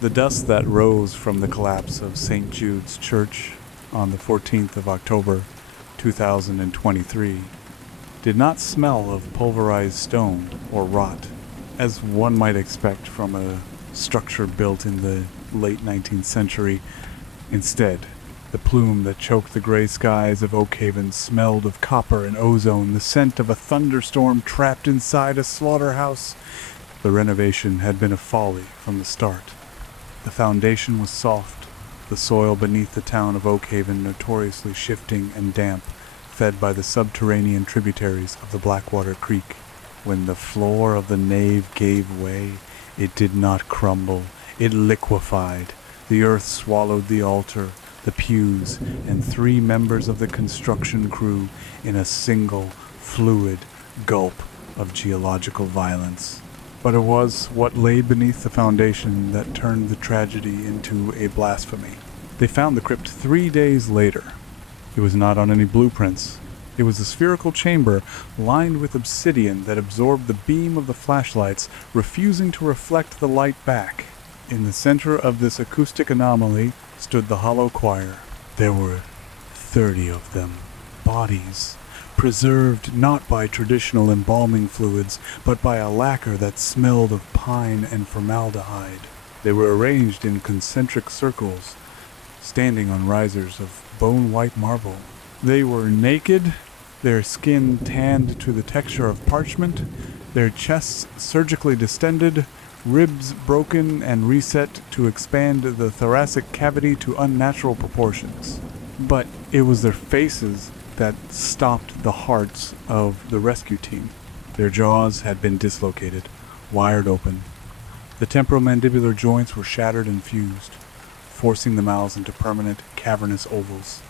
The dust that rose from the collapse of St. Jude's Church on the 14th of October, 2023, did not smell of pulverized stone or rot, as one might expect from a structure built in the late 19th century. Instead, the plume that choked the gray skies of Oak Haven smelled of copper and ozone, the scent of a thunderstorm trapped inside a slaughterhouse. The renovation had been a folly from the start. The foundation was soft, the soil beneath the town of Oak Haven notoriously shifting and damp, fed by the subterranean tributaries of the Blackwater Creek. When the floor of the nave gave way, it did not crumble, it liquefied. The earth swallowed the altar, the pews, and 3 members of the construction crew in a single, fluid gulp of geological violence. But it was what lay beneath the foundation that turned the tragedy into a blasphemy. They found the crypt 3 days later. It was not on any blueprints. It was a spherical chamber lined with obsidian that absorbed the beam of the flashlights, refusing to reflect the light back. In the center of this acoustic anomaly stood the hollow choir. There were 30 of them, bodies, preserved not by traditional embalming fluids, but by a lacquer that smelled of pine and formaldehyde. They were arranged in concentric circles, standing on risers of bone-white marble. They were naked, their skin tanned to the texture of parchment, their chests surgically distended, ribs broken and reset to expand the thoracic cavity to unnatural proportions. But it was their faces that stopped the hearts of the rescue team. Their jaws had been dislocated, wired open. The temporomandibular joints were shattered and fused, forcing the mouths into permanent, cavernous ovals.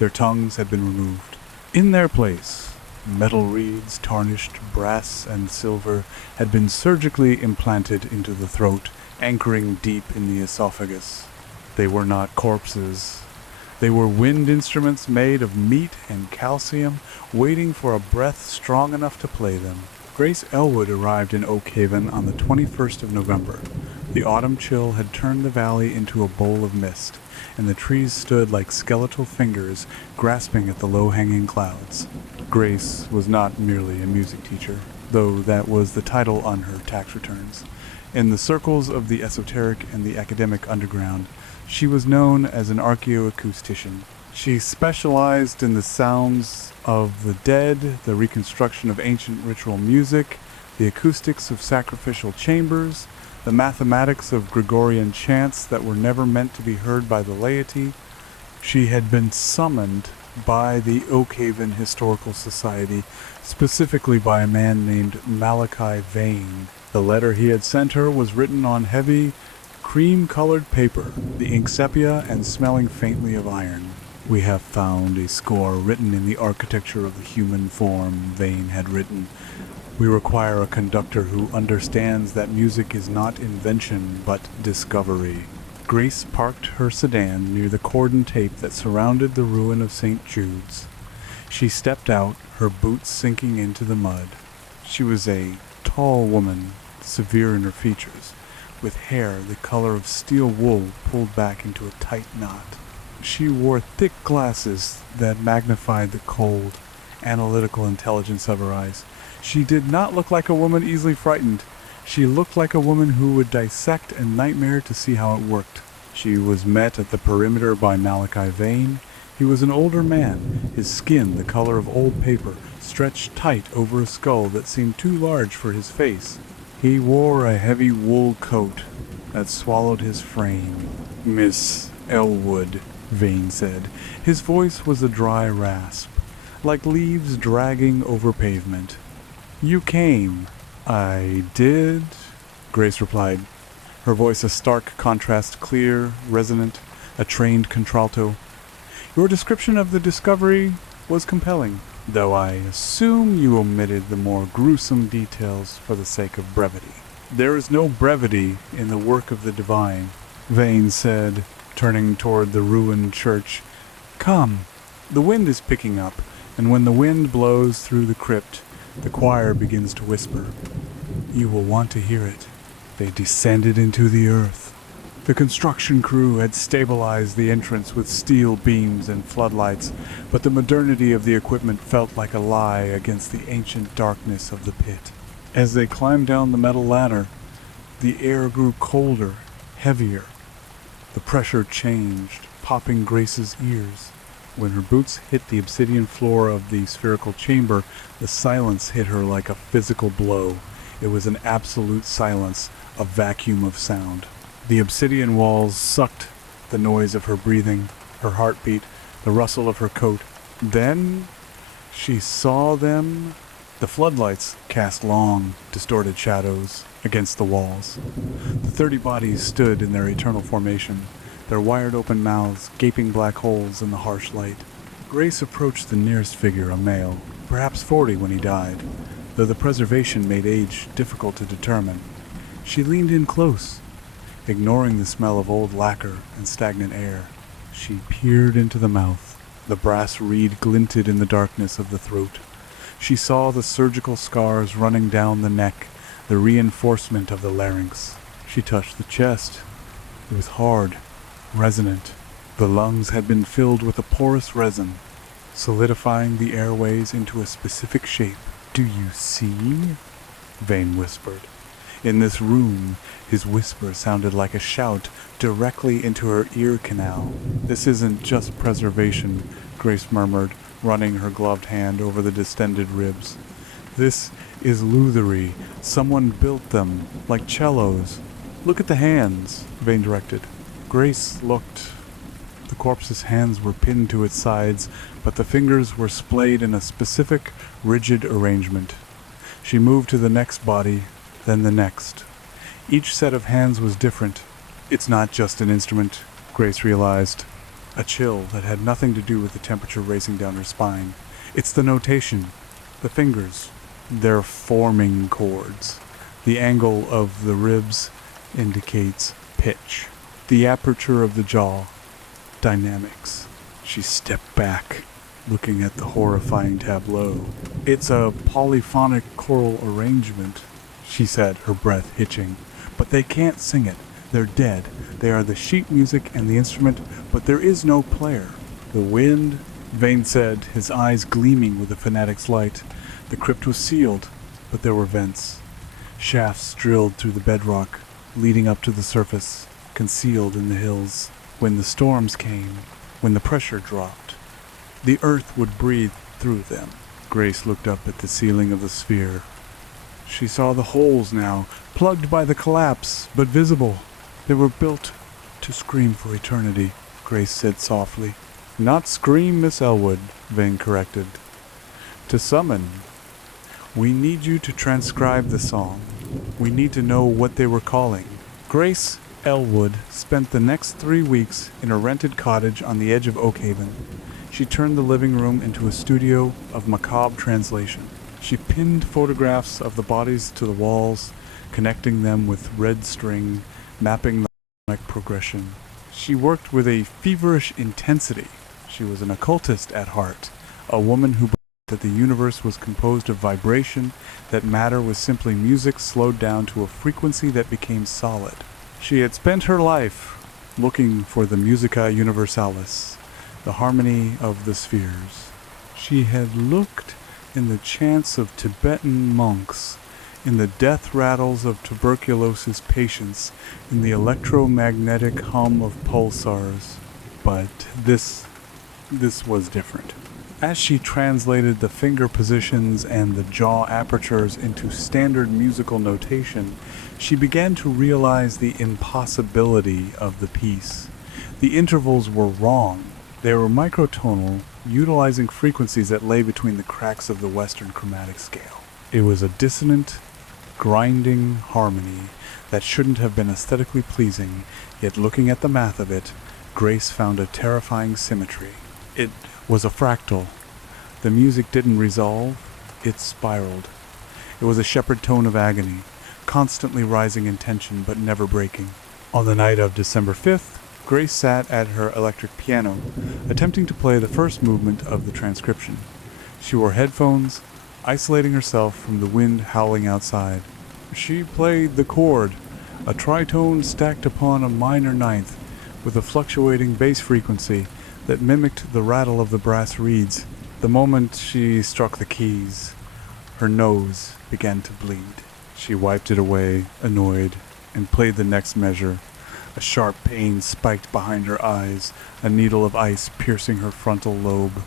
Their tongues had been removed. In their place, metal reeds, tarnished brass and silver, had been surgically implanted into the throat, anchoring deep in the esophagus. They were not corpses. They were wind instruments made of meat and calcium, waiting for a breath strong enough to play them. Grace Elwood arrived in Oak Haven on the 21st of November. The autumn chill had turned the valley into a bowl of mist, and the trees stood like skeletal fingers grasping at the low-hanging clouds. Grace was not merely a music teacher, though that was the title on her tax returns. In the circles of the esoteric and the academic underground, she was known as an archaeoacoustician. She specialized in the sounds of the dead, the reconstruction of ancient ritual music, the acoustics of sacrificial chambers, the mathematics of Gregorian chants that were never meant to be heard by the laity. She had been summoned by the Oak Haven Historical Society, specifically by a man named Malachi Vane. The letter he had sent her was written on heavy, cream-colored paper, the ink sepia and smelling faintly of iron. "We have found a score written in the architecture of the human form," Vane had written. "We require a conductor who understands that music is not invention, but discovery." Grace parked her sedan near the cordon tape that surrounded the ruin of St. Jude's. She stepped out, her boots sinking into the mud. She was a tall woman, severe in her features, with hair the color of steel wool pulled back into a tight knot. She wore thick glasses that magnified the cold, analytical intelligence of her eyes. She did not look like a woman easily frightened. She looked like a woman who would dissect a nightmare to see how it worked. She was met at the perimeter by Malachi Vane. He was an older man, his skin the color of old paper, stretched tight over a skull that seemed too large for his face. He wore a heavy wool coat that swallowed his frame. "Miss Elwood," Vane said. His voice was a dry rasp, like leaves dragging over pavement. "You came." "I did," Grace replied, her voice a stark contrast, clear, resonant, a trained contralto. "Your description of the discovery was compelling, though I assume you omitted the more gruesome details for the sake of brevity." "There is no brevity in the work of the divine," Vane said, turning toward the ruined church. "Come, the wind is picking up, and when the wind blows through the crypt, the choir begins to whisper. You will want to hear it. They descended into the earth. The construction crew had stabilized the entrance with steel beams and floodlights, but the modernity of the equipment felt like a lie against the ancient darkness of the pit. As they climbed down the metal ladder, the air grew colder, heavier. The pressure changed, popping Grace's ears. When her boots hit the obsidian floor of the spherical chamber, the silence hit her like a physical blow. It was an absolute silence, a vacuum of sound. The obsidian walls sucked the noise of her breathing, her heartbeat, the rustle of her coat. Then she saw them. The floodlights cast long, distorted shadows against the walls. The 30 bodies stood in their eternal formation, their wired-open mouths gaping black holes in the harsh light. Grace approached the nearest figure, a male, perhaps 40 when he died, though the preservation made age difficult to determine. She leaned in close, ignoring the smell of old lacquer and stagnant air. She peered into the mouth. The brass reed glinted in the darkness of the throat. She saw the surgical scars running down the neck, the reinforcement of the larynx. She touched the chest. It was hard, resonant. The lungs had been filled with a porous resin, solidifying the airways into a specific shape. "Do you see?" Vane whispered. In this room, his whisper sounded like a shout directly into her ear canal. "This isn't just preservation," Grace murmured, running her gloved hand over the distended ribs. "This is luthery. Someone built them, like cellos. Look at the hands," Vane directed. Grace looked. The corpse's hands were pinned to its sides, but the fingers were splayed in a specific, rigid arrangement. She moved to the next body, then the next. Each set of hands was different. "It's not just an instrument," Grace realized. A chill that had nothing to do with the temperature racing down her spine. "It's the notation. The fingers. They're forming chords. The angle of the ribs indicates pitch. The aperture of the jaw, dynamics." She stepped back, looking at the horrifying tableau. "It's a polyphonic choral arrangement," she said, her breath hitching. "But they can't sing it. They're dead. They are the sheet music and the instrument, but there is no player." "The wind," Vane said, his eyes gleaming with a fanatic's light. The crypt was sealed, but there were vents. Shafts drilled through the bedrock, leading up to the surface, concealed in the hills. When the storms came, when the pressure dropped, the earth would breathe through them. Grace looked up at the ceiling of the sphere. She saw the holes now, plugged by the collapse, but visible. They were built to scream for eternity, Grace said softly. "Not scream, Miss Elwood," Vane corrected. "To summon. We need you to transcribe the song. We need to know what they were calling." Grace Elwood spent the next 3 weeks in a rented cottage on the edge of Oakhaven. She turned the living room into a studio of macabre translation. She pinned photographs of the bodies to the walls, connecting them with red string, mapping the harmonic progression. She worked with a feverish intensity. She was an occultist at heart, a woman who believed that the universe was composed of vibration, that matter was simply music slowed down to a frequency that became solid. She had spent her life looking for the musica universalis, the harmony of the spheres. She had looked in the chants of Tibetan monks, in the death rattles of tuberculosis patients, in the electromagnetic hum of pulsars. But this was different. As she translated the finger positions and the jaw apertures into standard musical notation, she began to realize the impossibility of the piece. The intervals were wrong. They were microtonal, utilizing frequencies that lay between the cracks of the Western chromatic scale. It was a dissonant, grinding harmony that shouldn't have been aesthetically pleasing, yet looking at the math of it, Grace found a terrifying symmetry. It was a fractal. The music didn't resolve, it spiraled. It was a shepherd tone of agony, constantly rising in tension but never breaking. On the night of December 5th, Grace sat at her electric piano, attempting to play the first movement of the transcription. She wore headphones, isolating herself from the wind howling outside. She played the chord, a tritone stacked upon a minor ninth, with a fluctuating bass frequency that mimicked the rattle of the brass reeds. The moment she struck the keys, her nose began to bleed. She wiped it away, annoyed, and played the next measure. A sharp pain spiked behind her eyes, a needle of ice piercing her frontal lobe.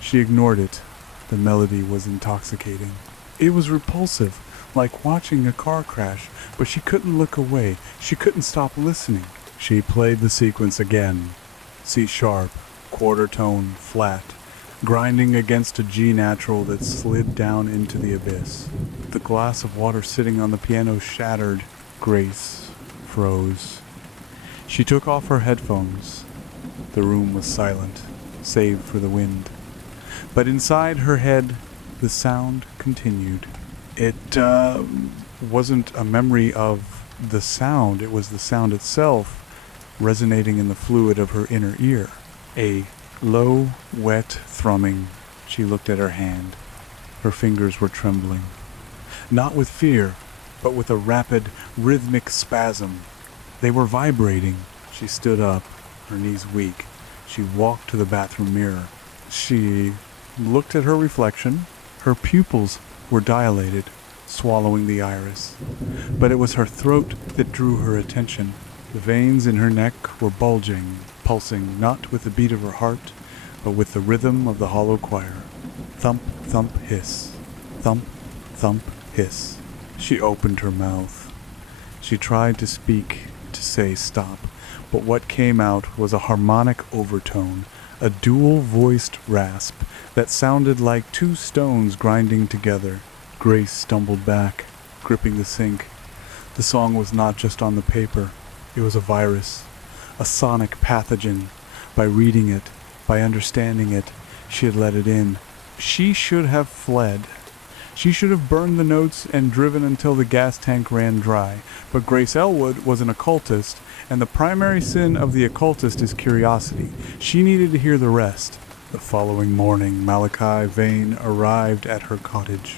She ignored it. The melody was intoxicating. It was repulsive, like watching a car crash, but she couldn't look away. She couldn't stop listening. She played the sequence again. C sharp, quarter tone, flat, grinding against a G natural that slid down into the abyss. The glass of water sitting on the piano shattered. Grace froze. She took off her headphones. The room was silent, save for the wind. But inside her head, the sound continued. It wasn't a memory of the sound, it was the sound itself resonating in the fluid of her inner ear. A low, wet thrumming. She looked at her hand. Her fingers were trembling. Not with fear, but with a rapid, rhythmic spasm. They were vibrating. She stood up, her knees weak. She walked to the bathroom mirror. She looked at her reflection. Her pupils were dilated, swallowing the iris. But it was her throat that drew her attention. The veins in her neck were bulging, pulsing not with the beat of her heart, but with the rhythm of the hollow choir. Thump, thump, hiss. Thump, thump, hiss. She opened her mouth. She tried to speak, to say stop, but what came out was a harmonic overtone, a dual-voiced rasp that sounded like two stones grinding together. Grace stumbled back, gripping the sink. The song was not just on the paper. It was a virus, a sonic pathogen. By reading it, by understanding it, she had let it in. She should have fled. She should have burned the notes and driven until the gas tank ran dry. But Grace Elwood was an occultist, and the primary sin of the occultist is curiosity. She needed to hear the rest. The following morning, Malachi Vane arrived at her cottage.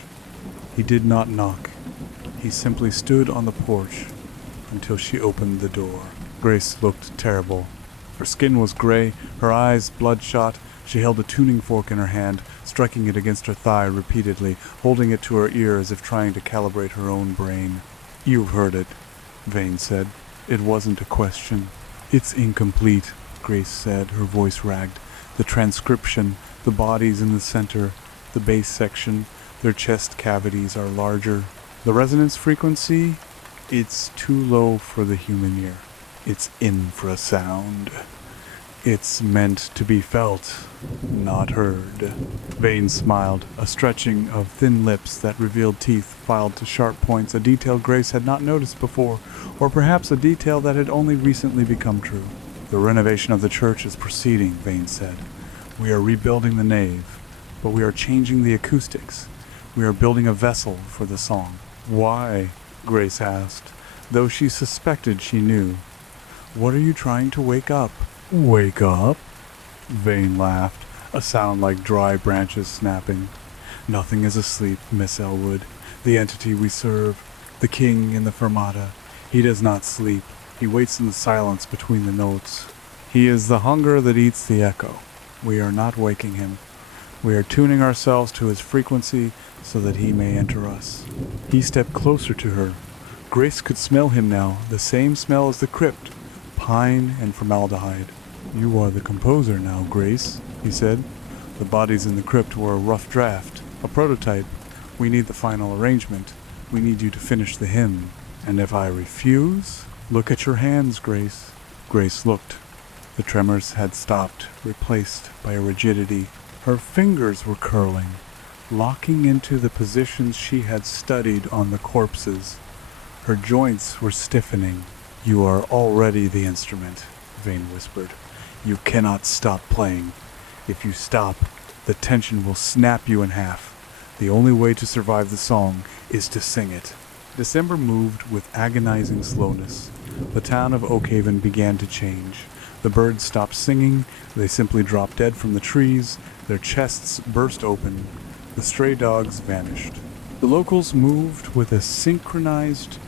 He did not knock. He simply stood on the porch until she opened the door. Grace looked terrible. Her skin was gray, her eyes bloodshot. She held a tuning fork in her hand, striking it against her thigh repeatedly, holding it to her ear as if trying to calibrate her own brain. "You've heard it," Vane said. "It wasn't a question." "It's incomplete," Grace said, her voice ragged. "The transcription, the bodies in the center, the base section, their chest cavities are larger. The resonance frequency, it's too low for the human ear. It's infrasound. It's meant to be felt, not heard." Vane smiled, a stretching of thin lips that revealed teeth filed to sharp points, a detail Grace had not noticed before, or perhaps a detail that had only recently become true. "The renovation of the church is proceeding," Vane said. "We are rebuilding the nave, but we are changing the acoustics. We are building a vessel for the song." "Why?" Grace asked, though she suspected she knew. "What are you trying to wake up?" "Wake up?" Vane laughed, a sound like dry branches snapping. "Nothing is asleep, Miss Elwood. The entity we serve, the king in the fermata, he does not sleep. He waits in the silence between the notes. He is the hunger that eats the echo. We are not waking him. We are tuning ourselves to his frequency so that he may enter us." He stepped closer to her. Grace could smell him now, the same smell as the crypt, pine and formaldehyde. "You are the composer now, Grace," he said. "The bodies in the crypt were a rough draft, a prototype. We need the final arrangement. We need you to finish the hymn. And if I refuse, look at your hands, Grace." Grace looked. The tremors had stopped, replaced by a rigidity. Her fingers were curling, locking into the positions she had studied on the corpses. Her joints were stiffening. "You are already the instrument," Vane whispered. "You cannot stop playing. If you stop, the tension will snap you in half. The only way to survive the song is to sing it." December moved with agonizing slowness. The town of Oakhaven began to change. The birds stopped singing, they simply dropped dead from the trees, their chests burst open, the stray dogs vanished. The locals moved with a synchronized,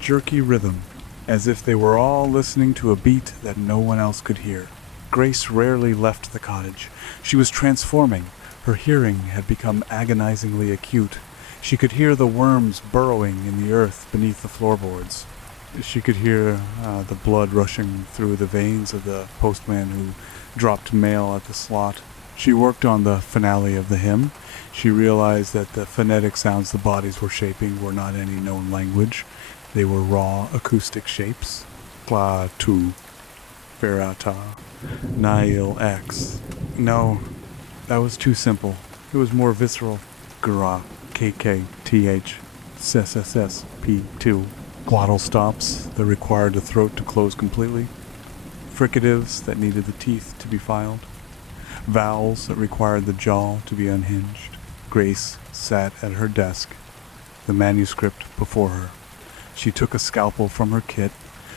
jerky rhythm. as if they were all listening to a beat that no one else could hear. Grace rarely left the cottage. She was transforming. Her hearing had become agonizingly acute. She could hear the worms burrowing in the earth beneath the floorboards. She could hear the blood rushing through the veins of the postman who dropped mail at the slot. She worked on the finale of the hymn. She realized that the phonetic sounds the bodies were shaping were not any known language. They were raw acoustic shapes. Kla tu, ferata, nihil ex. No, that was too simple. It was more visceral. Gra, KKTH, SSSP2. Glottal stops that required the throat to close completely. Fricatives that needed the teeth to be filed. Vowels that required the jaw to be unhinged. Grace sat at her desk, the manuscript before her. She took a scalpel from her kit.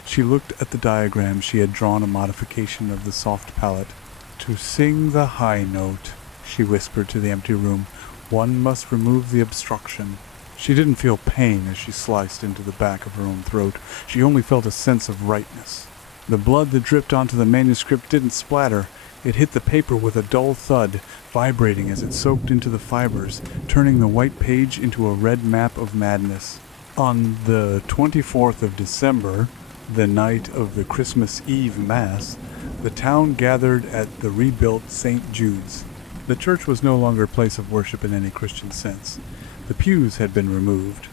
She looked at the diagram. She had drawn a modification of the soft palette. To sing the high note, she whispered to the empty room, one must remove the obstruction. She didn't feel pain as she sliced into the back of her own throat. She only felt a sense of rightness. The blood that dripped onto the manuscript didn't splatter. It hit the paper with a dull thud, vibrating as it soaked into the fibers, turning the white page into a red map of madness. On the 24th of December, the night of the Christmas Eve Mass, the town gathered at the rebuilt St. Jude's. The church was no longer a place of worship in any Christian sense. The pews had been removed.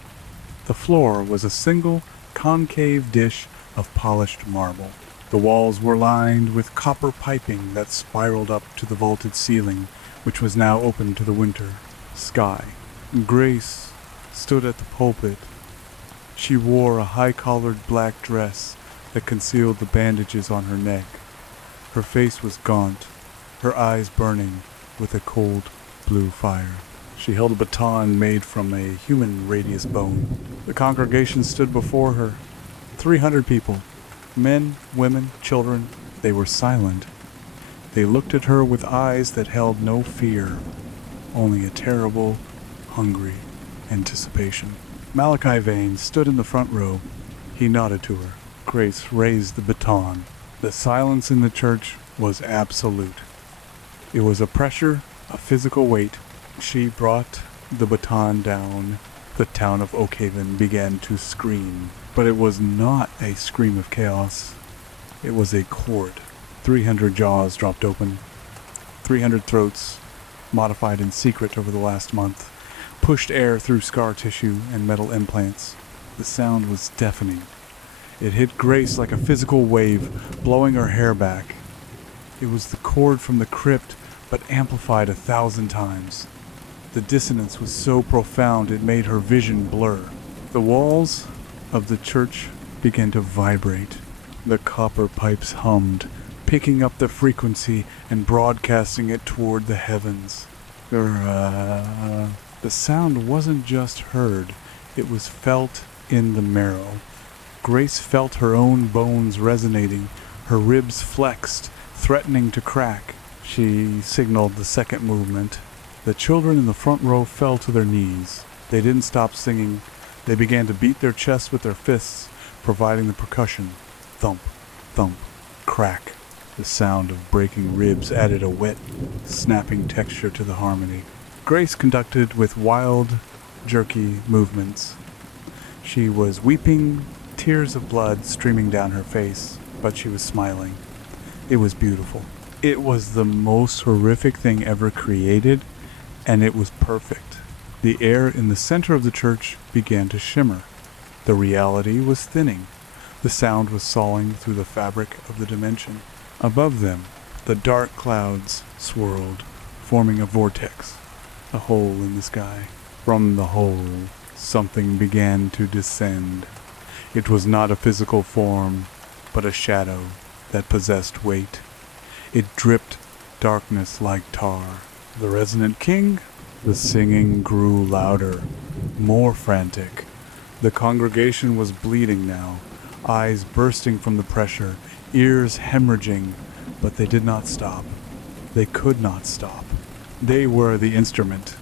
The floor was a single concave dish of polished marble. The walls were lined with copper piping that spiraled up to the vaulted ceiling, which was now open to the winter sky. Grace stood at the pulpit. She wore a high-collared black dress that concealed the bandages on her neck. Her face was gaunt, her eyes burning with a cold blue fire. She held a baton made from a human radius bone. The congregation stood before her. 300 people. Men, women, children. They were silent. They looked at her with eyes that held no fear, only a terrible, hungry anticipation. Malachi Vane stood in the front row. He nodded to her. Grace raised the baton. The silence in the church was absolute. It was a pressure, a physical weight. She brought the baton down. The town of Oakhaven began to scream. But it was not a scream of chaos. It was a chord. 300 jaws dropped open. 300 throats, modified in secret over the last month, pushed air through scar tissue and metal implants. The sound was deafening. It hit Grace like a physical wave, blowing her hair back. It was the chord from the crypt, but amplified 1,000 times. The dissonance was so profound it made her vision blur. The walls of the church began to vibrate. The copper pipes hummed, picking up the frequency and broadcasting it toward the heavens. The sound wasn't just heard, it was felt in the marrow. Grace felt her own bones resonating, her ribs flexed, threatening to crack. She signaled the second movement. The children in the front row fell to their knees. They didn't stop singing. They began to beat their chests with their fists, providing the percussion. Thump, thump, crack. The sound of breaking ribs added a wet, snapping texture to the harmony. Grace conducted with wild, jerky movements. She was weeping, tears of blood streaming down her face, but she was smiling. It was beautiful. It was the most horrific thing ever created, and it was perfect. The air in the center of the church began to shimmer. The reality was thinning. The sound was sawing through the fabric of the dimension. Above them, the dark clouds swirled, forming a vortex, a hole in the sky. From the hole, something began to descend. It was not a physical form, but a shadow that possessed weight. It dripped darkness like tar. The resonant king? The singing grew louder, more frantic. The congregation was bleeding now, eyes bursting from the pressure, ears hemorrhaging, but they did not stop. They could not stop. They were the instrument,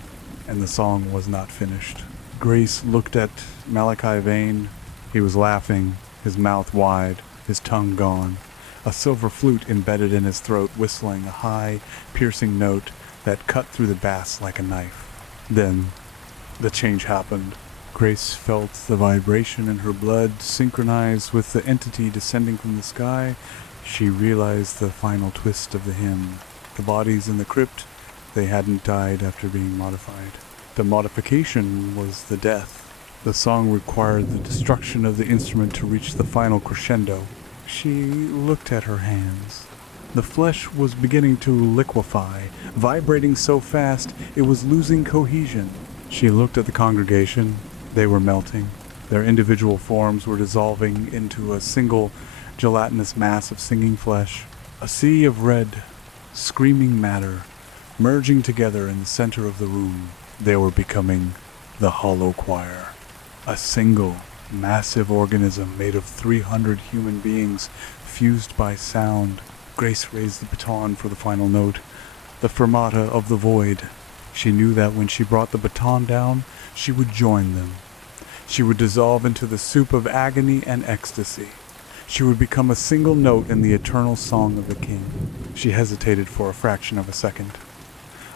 and the song was not finished. Grace looked at Malachi Vane. He was laughing, his mouth wide, his tongue gone, a silver flute embedded in his throat, whistling a high, piercing note that cut through the bass like a knife. Then, the change happened. Grace felt the vibration in her blood synchronized with the entity descending from the sky. She realized the final twist of the hymn. The bodies in the crypt, they hadn't died after being modified. The modification was the death. The song required the destruction of the instrument to reach the final crescendo. She looked at her hands. The flesh was beginning to liquefy, vibrating so fast it was losing cohesion. She looked at the congregation. They were melting. Their individual forms were dissolving into a single gelatinous mass of singing flesh. A sea of red, screaming matter, merging together in the center of the room. They were becoming the Hollow Choir. A single, massive organism made of 300 human beings fused by sound. Grace raised the baton for the final note, the fermata of the void. She knew that when she brought the baton down, she would join them. She would dissolve into the soup of agony and ecstasy. She would become a single note in the eternal song of the king. She hesitated for a fraction of a second.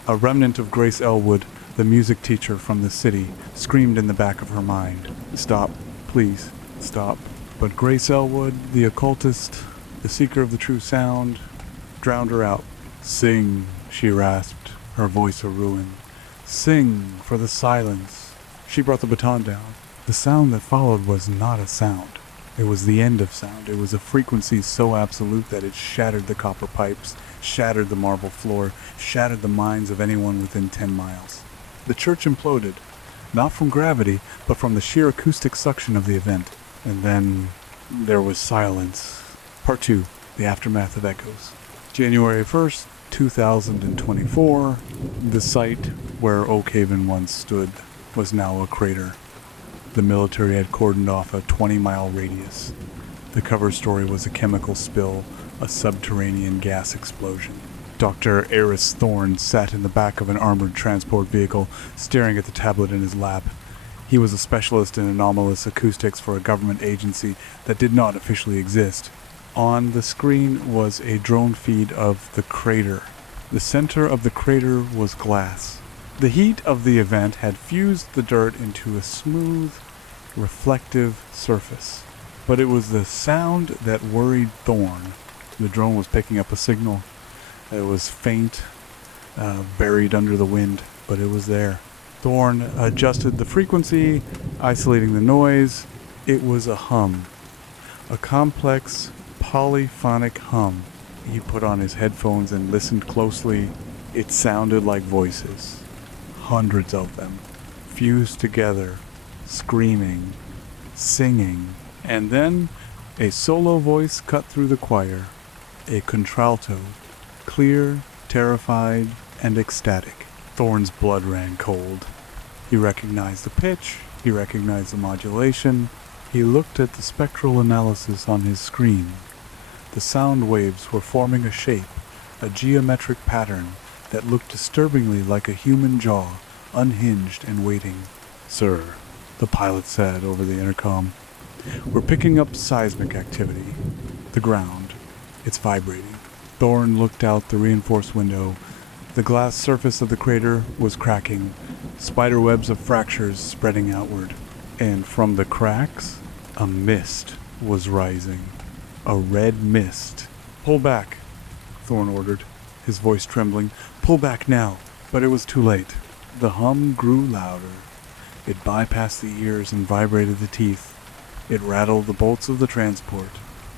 A remnant of Grace Elwood, the music teacher from the city, screamed in the back of her mind, "Stop, please, stop." But Grace Elwood, the occultist, the seeker of the true sound, drowned her out. "Sing," she rasped, her voice a ruin. "Sing for the silence." She brought the baton down. The sound that followed was not a sound. It was the end of sound. It was a frequency so absolute that it shattered the copper pipes, shattered the marble floor, shattered the minds of anyone within 10 miles. The church imploded, not from gravity, but from the sheer acoustic suction of the event. And then there was silence. Part 2, The Aftermath of Echoes. January 1st, 2024, the site where Oak Haven once stood was now a crater. The military had cordoned off a 20-mile radius. The cover story was a chemical spill, a subterranean gas explosion. Dr. Eris Thorne sat in the back of an armored transport vehicle, staring at the tablet in his lap. He was a specialist in anomalous acoustics for a government agency that did not officially exist. On the screen was a drone feed of the crater. The center of the crater was glass. The heat of the event had fused the dirt into a smooth, reflective surface. But it was the sound that worried Thorne. The drone was picking up a signal. It was faint, buried under the wind, but it was there. Thorne adjusted the frequency, isolating the noise. It was a hum. A complex, polyphonic hum. He put on his headphones and listened closely. It sounded like voices. Hundreds of them, fused together, screaming, singing, and then a solo voice cut through the choir, a contralto, clear, terrified, and ecstatic. Thorne's blood ran cold. He recognized the pitch, he recognized the modulation. He looked at the spectral analysis on his screen. The sound waves were forming a shape, a geometric pattern that looked disturbingly like a human jaw, unhinged and waiting. "Sir," the pilot said over the intercom, "we're picking up seismic activity. The ground. It's vibrating." Thorne looked out the reinforced window. The glass surface of the crater was cracking, spider webs of fractures spreading outward. And from the cracks, a mist was rising. A red mist. "Pull back," Thorne ordered, his voice trembling. "Pull back now." But it was too late. The hum grew louder. It bypassed the ears and vibrated the teeth. It rattled the bolts of the transport.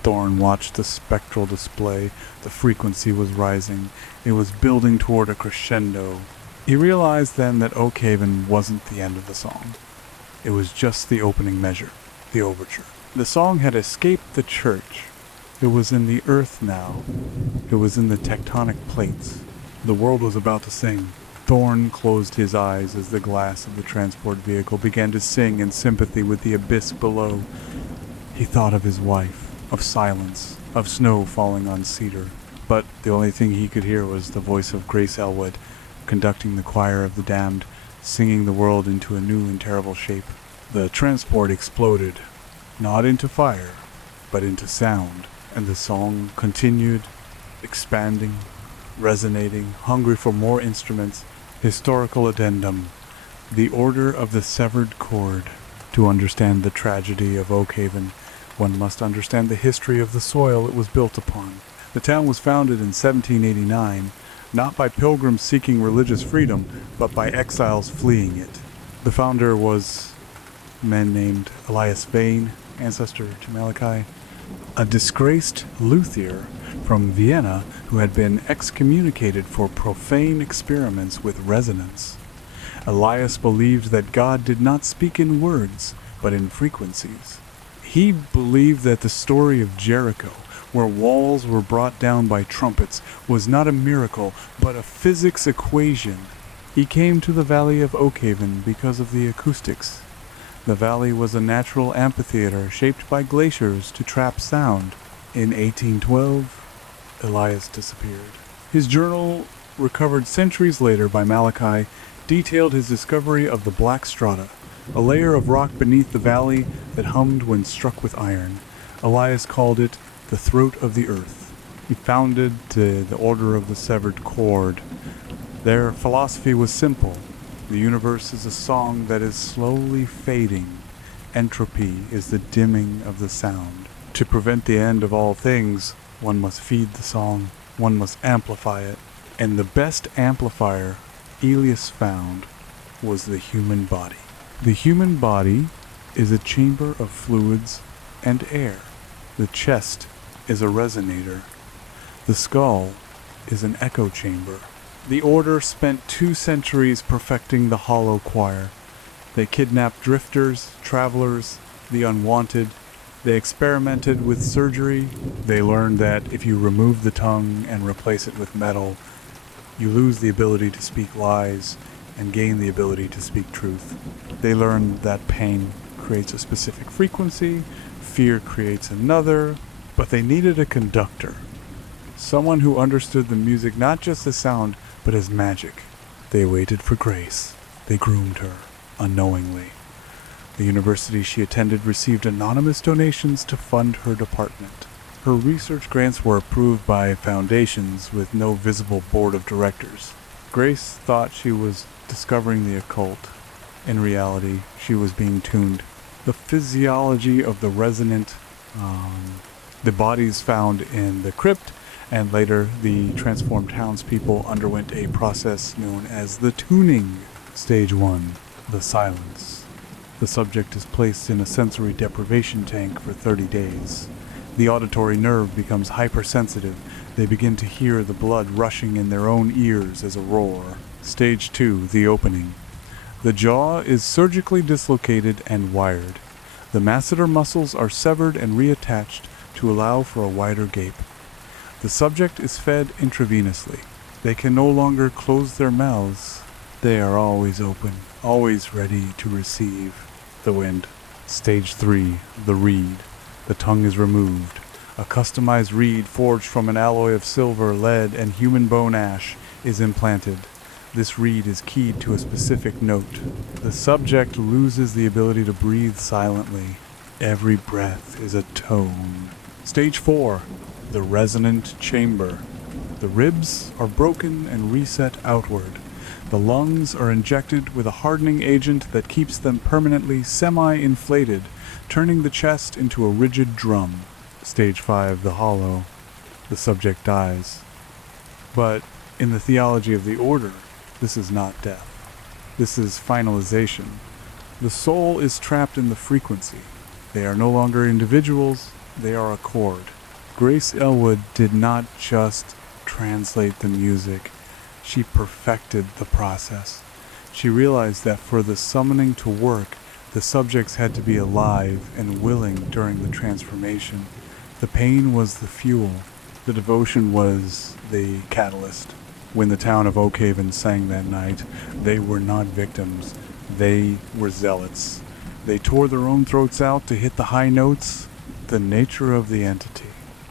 Thorne watched the spectral display. The frequency was rising. It was building toward a crescendo. He realized then that Oak Haven wasn't the end of the song. It was just the opening measure, the overture. The song had escaped the church. It was in the earth now. It was in the tectonic plates. The world was about to sing. Thorne closed his eyes as the glass of the transport vehicle began to sing in sympathy with the abyss below. He thought of his wife, of silence, of snow falling on cedar. But the only thing he could hear was the voice of Grace Elwood, conducting the choir of the damned, singing the world into a new and terrible shape. The transport exploded, not into fire, but into sound. And the song continued, expanding, resonating, hungry for more instruments. Historical addendum: the Order of the Severed Cord. To understand the tragedy of Oakhaven, one must understand the history of the soil it was built upon. The town was founded in 1789, not by pilgrims seeking religious freedom, but by exiles fleeing it. The founder was a man named Elias Vane, ancestor to Malachi, a disgraced luthier from Vienna who had been excommunicated for profane experiments with resonance. Elias believed that God did not speak in words, but in frequencies. He believed that the story of Jericho, where walls were brought down by trumpets, was not a miracle, but a physics equation. He came to the Valley of Oakhaven because of the acoustics. The valley was a natural amphitheater shaped by glaciers to trap sound. In 1812, Elias disappeared. His journal, recovered centuries later by Malachi, detailed his discovery of the black strata, a layer of rock beneath the valley that hummed when struck with iron. Elias called it the throat of the earth. He founded the Order of the Severed Cord. Their philosophy was simple. The universe is a song that is slowly fading. Entropy is the dimming of the sound. To prevent the end of all things, one must feed the song, one must amplify it, and the best amplifier Elias found was the human body. The human body is a chamber of fluids and air. The chest is a resonator. The skull is an echo chamber. The Order spent 2 centuries perfecting the hollow choir. They kidnapped drifters, travelers, the unwanted. They experimented with surgery. They learned that if you remove the tongue and replace it with metal, you lose the ability to speak lies and gain the ability to speak truth. They learned that pain creates a specific frequency, fear creates another, but they needed a conductor. Someone who understood the music not just as sound, but as magic. They waited for Grace. They groomed her, unknowingly. The university she attended received anonymous donations to fund her department. Her research grants were approved by foundations with no visible board of directors. Grace thought she was discovering the occult. In reality, she was being tuned. The physiology of the resonant, the bodies found in the crypt, and later the transformed townspeople underwent a process known as the tuning. Stage 1, the silence. The subject is placed in a sensory deprivation tank for 30 days. The auditory nerve becomes hypersensitive. They begin to hear the blood rushing in their own ears as a roar. Stage 2, the opening. The jaw is surgically dislocated and wired. The masseter muscles are severed and reattached to allow for a wider gape. The subject is fed intravenously. They can no longer close their mouths. They are always open, always ready to receive the wind. Stage 3, the reed. The tongue is removed. A customized reed forged from an alloy of silver, lead, and human bone ash is implanted. This reed is keyed to a specific note. The subject loses the ability to breathe silently. Every breath is a tone. Stage 4, the resonant chamber. The ribs are broken and reset outward. The lungs are injected with a hardening agent that keeps them permanently semi-inflated, turning the chest into a rigid drum. Stage 5, the hollow. The subject dies. But in the theology of the Order, this is not death. This is finalization. The soul is trapped in the frequency. They are no longer individuals, they are a chord. Grace Elwood did not just translate the music, she perfected the process. She realized that for the summoning to work, the subjects had to be alive and willing during the transformation. The pain was the fuel. The devotion was the catalyst. When the town of Oakhaven sang that night, they were not victims. They were zealots. They tore their own throats out to hit the high notes. The nature of the entity.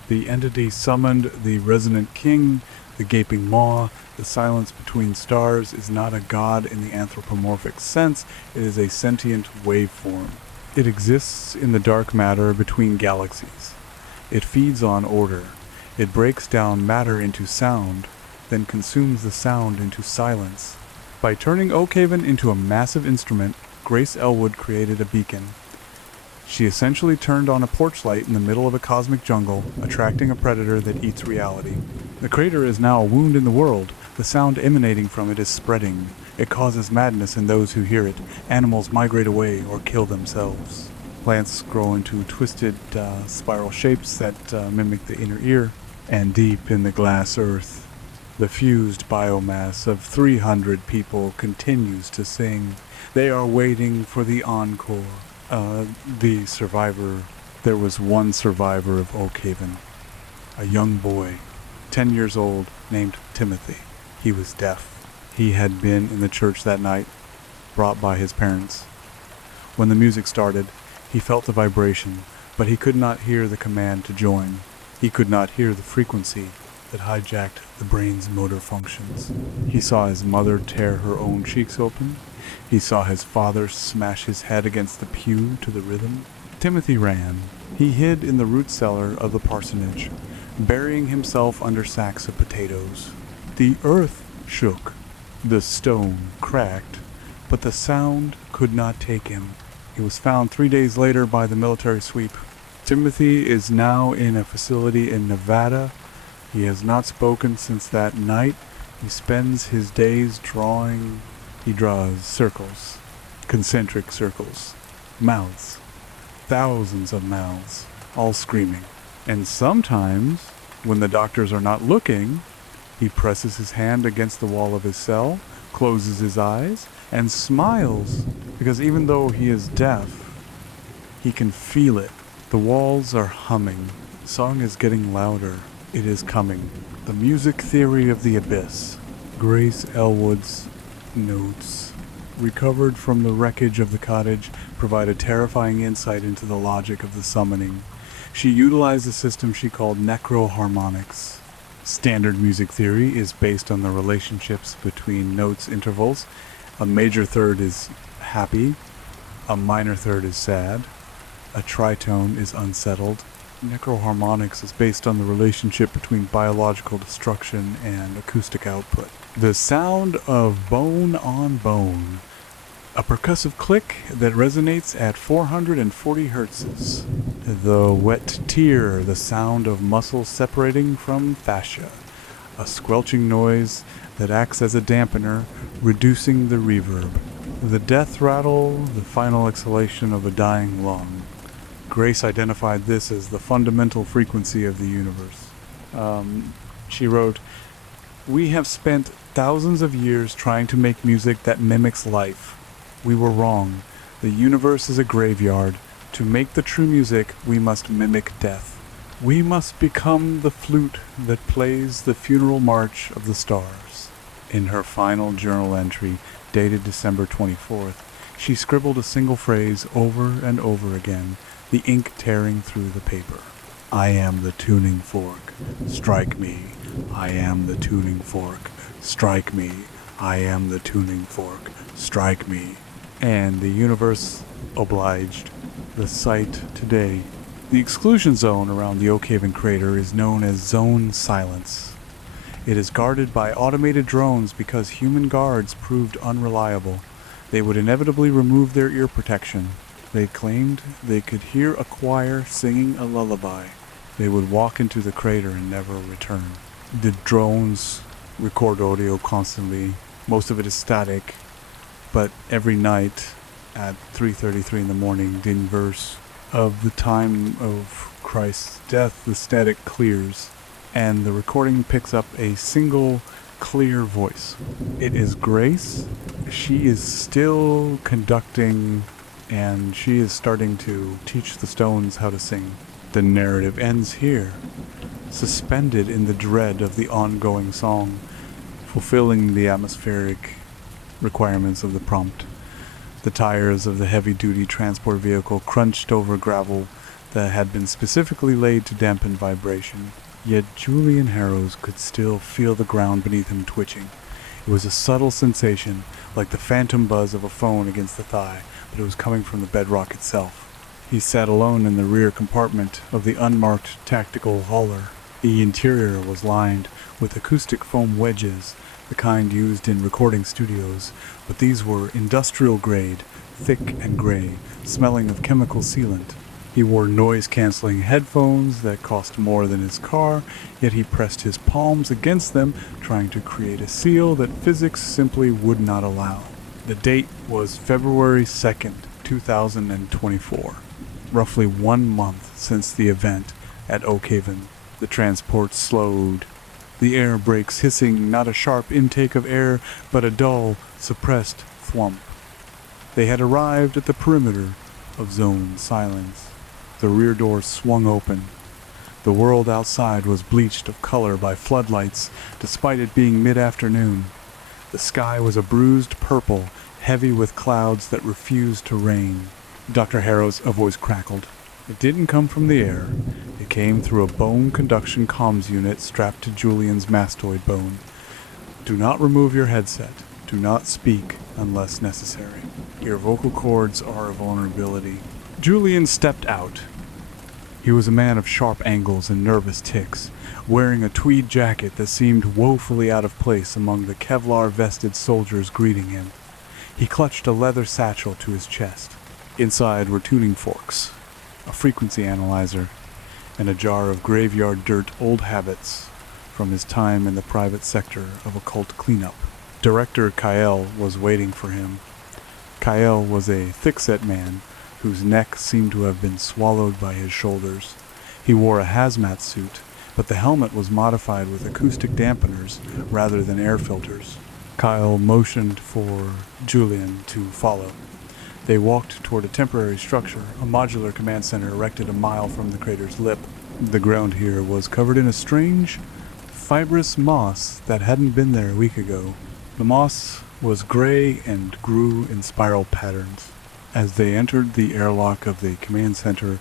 The entity summoned the resonant king, the gaping maw. The silence between stars is not a god in the anthropomorphic sense. It is a sentient waveform. It exists in the dark matter between galaxies. It feeds on order. It breaks down matter into sound, then consumes the sound into silence. By turning Oakhaven into a massive instrument, Grace Elwood created a beacon. She essentially turned on a porch light in the middle of a cosmic jungle, attracting a predator that eats reality. The crater is now a wound in the world. The sound emanating from it is spreading. It causes madness in those who hear it. Animals migrate away or kill themselves. Plants grow into twisted spiral shapes that mimic the inner ear. And deep in the glass earth, the fused biomass of 300 people continues to sing. They are waiting for the encore. There was one survivor of Oakhaven, a young boy, 10 years old, named Timothy. He was deaf. He had been in the church that night, brought by his parents. When the music started, he felt a vibration, but he could not hear the command to join. He could not hear the frequency that hijacked the brain's motor functions. He saw his mother tear her own cheeks open. He saw his father smash his head against the pew to the rhythm. Timothy ran. He hid in the root cellar of the parsonage, burying himself under sacks of potatoes. The earth shook. The stone cracked, but the sound could not take him. He was found 3 days later by the military sweep. Timothy is now in a facility in Nevada. He has not spoken since that night. He spends his days drawing. He draws circles, concentric circles, mouths, thousands of mouths, all screaming. And sometimes, when the doctors are not looking, he presses his hand against the wall of his cell, closes his eyes, and smiles, because even though he is deaf, he can feel it. The walls are humming. The song is getting louder. It is coming. The music theory of the abyss. Grace Elwood's notes, recovered from the wreckage of the cottage, provide a terrifying insight into the logic of the summoning. She utilized a system she called necroharmonics. Standard music theory is based on the relationships between notes intervals. A major third is happy, a minor third is sad, a tritone is unsettled. Necroharmonics is based on the relationship between biological destruction and acoustic output. The sound of bone on bone. A percussive click that resonates at 440 hertzes. The wet tear, the sound of muscle separating from fascia. A squelching noise that acts as a dampener, reducing the reverb. The death rattle, the final exhalation of a dying lung. Grace identified this as the fundamental frequency of the universe. She wrote, "We have spent thousands of years trying to make music that mimics life. We were wrong. The universe is a graveyard. To make the true music, we must mimic death. We must become the flute that plays the funeral march of the stars." In her final journal entry, dated December 24th, she scribbled a single phrase over and over again, the ink tearing through the paper. "I am the tuning fork. Strike me. I am the tuning fork. Strike me. I am the tuning fork. Strike me." And the universe obliged. The site today. The exclusion zone around the Oakhaven crater is known as Zone Silence. It is guarded by automated drones because human guards proved unreliable. They would inevitably remove their ear protection. They claimed they could hear a choir singing a lullaby. They would walk into the crater and never return. The drones record audio constantly. Most of it is static, but every night at 3:33 in the morning, the inverse of the time of Christ's death, the static clears, and the recording picks up a single clear voice. It is Grace. She is still conducting, and she is starting to teach the stones how to sing. The narrative ends here, suspended in the dread of the ongoing song, fulfilling the atmospheric requirements of the prompt. The tires of the heavy-duty transport vehicle crunched over gravel that had been specifically laid to dampen vibration. Yet Julian Harrows could still feel the ground beneath him twitching. It was a subtle sensation, like the phantom buzz of a phone against the thigh, but it was coming from the bedrock itself. He sat alone in the rear compartment of the unmarked tactical hauler. The interior was lined with acoustic foam wedges, the kind used in recording studios, but these were industrial grade, thick and gray, smelling of chemical sealant. He wore noise-canceling headphones that cost more than his car, yet he pressed his palms against them, trying to create a seal that physics simply would not allow. The date was February 2nd, 2024, roughly 1 month since the event at Oak Haven. The transport slowed, the air brakes hissing, not a sharp intake of air, but a dull, suppressed thwump. They had arrived at the perimeter of Zone Silence. The rear door swung open. The world outside was bleached of color by floodlights, despite it being mid-afternoon. The sky was a bruised purple, heavy with clouds that refused to rain. Dr. Harrow's voice crackled. It didn't come from the air. It came through a bone conduction comms unit strapped to Julian's mastoid bone. Do not remove your headset. Do not speak unless necessary. Your vocal cords are a vulnerability. Julian stepped out. He was a man of sharp angles and nervous tics, wearing a tweed jacket that seemed woefully out of place among the Kevlar-vested soldiers greeting him. He clutched a leather satchel to his chest. Inside were tuning forks, a frequency analyzer, and a jar of graveyard dirt old habits from his time in the private sector of occult cleanup. Director Kyle was waiting for him. Kyle was a thick-set man whose neck seemed to have been swallowed by his shoulders. He wore a hazmat suit, but the helmet was modified with acoustic dampeners rather than air filters. Kyle motioned for Julian to follow. They walked toward a temporary structure, a modular command center erected a mile from the crater's lip. The ground here was covered in a strange, fibrous moss that hadn't been there a week ago. The moss was gray and grew in spiral patterns. As they entered the airlock of the command center,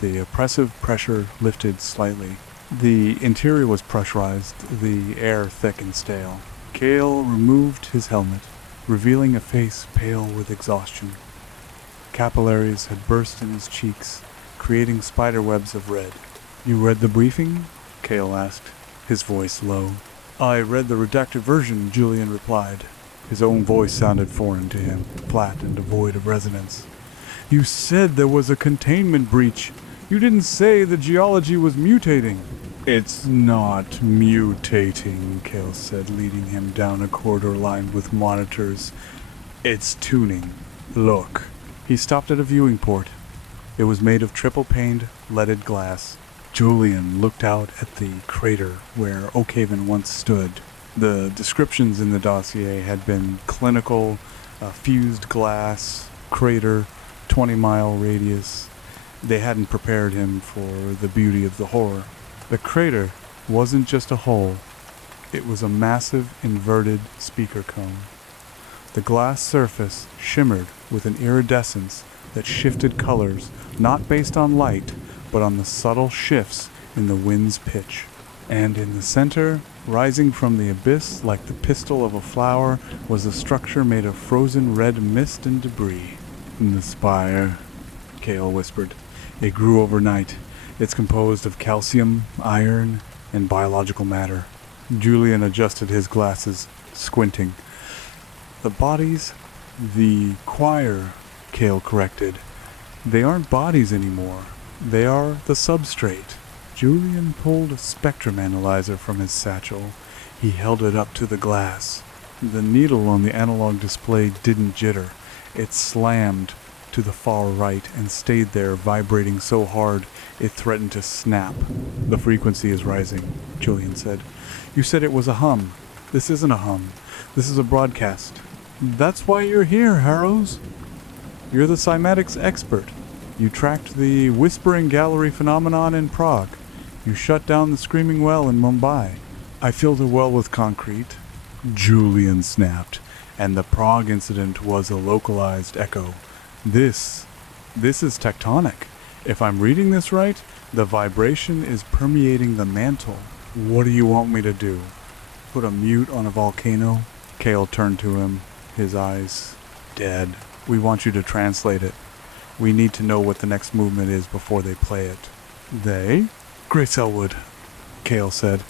the oppressive pressure lifted slightly. The interior was pressurized, the air thick and stale. Cale removed his helmet, revealing a face pale with exhaustion. Capillaries had burst in his cheeks, creating spiderwebs of red. "You read the briefing?" Cale asked, his voice low. "I read the redacted version," Julian replied. His own voice sounded foreign to him, flat and devoid of resonance. "You said there was a containment breach. You didn't say the geology was mutating." "It's not mutating," Cale said, leading him down a corridor lined with monitors. "It's tuning. Look." He stopped at a viewing port. It was made of triple-paned, leaded glass. Julian looked out at the crater where Oak Haven once stood. The descriptions in the dossier had been clinical, fused glass, crater, 20-mile radius. They hadn't prepared him for the beauty of the horror. The crater wasn't just a hole. It was a massive inverted speaker cone. The glass surface shimmered with an iridescence that shifted colors, not based on light, but on the subtle shifts in the wind's pitch. And in the center, rising from the abyss like the pistil of a flower, was a structure made of frozen red mist and debris. "The spire," Cale whispered. "It grew overnight. It's composed of calcium, iron, and biological matter." Julian adjusted his glasses, squinting. "The bodies, the choir," Cale corrected. "They aren't bodies anymore. They are the substrate." Julian pulled a spectrum analyzer from his satchel. He held it up to the glass. The needle on the analog display didn't jitter. It slammed to the far right and stayed there, vibrating so hard it threatened to snap. "The frequency is rising," Julian said. "You said it was a hum. This isn't a hum. This is a broadcast." "That's why you're here, Harrows. You're the cymatics expert. You tracked the Whispering Gallery phenomenon in Prague. You shut down the Screaming Well in Mumbai. I filled a well with concrete," Julian snapped, "and the Prague incident was a localized echo. This is tectonic. If I'm reading this right, the vibration is permeating the mantle. What do you want me to do? Put a mute on a volcano?" Cale turned to him, his eyes dead. "We want you to translate it. We need to know what the next movement is before they play it. They? Grace Elwood, Cale said.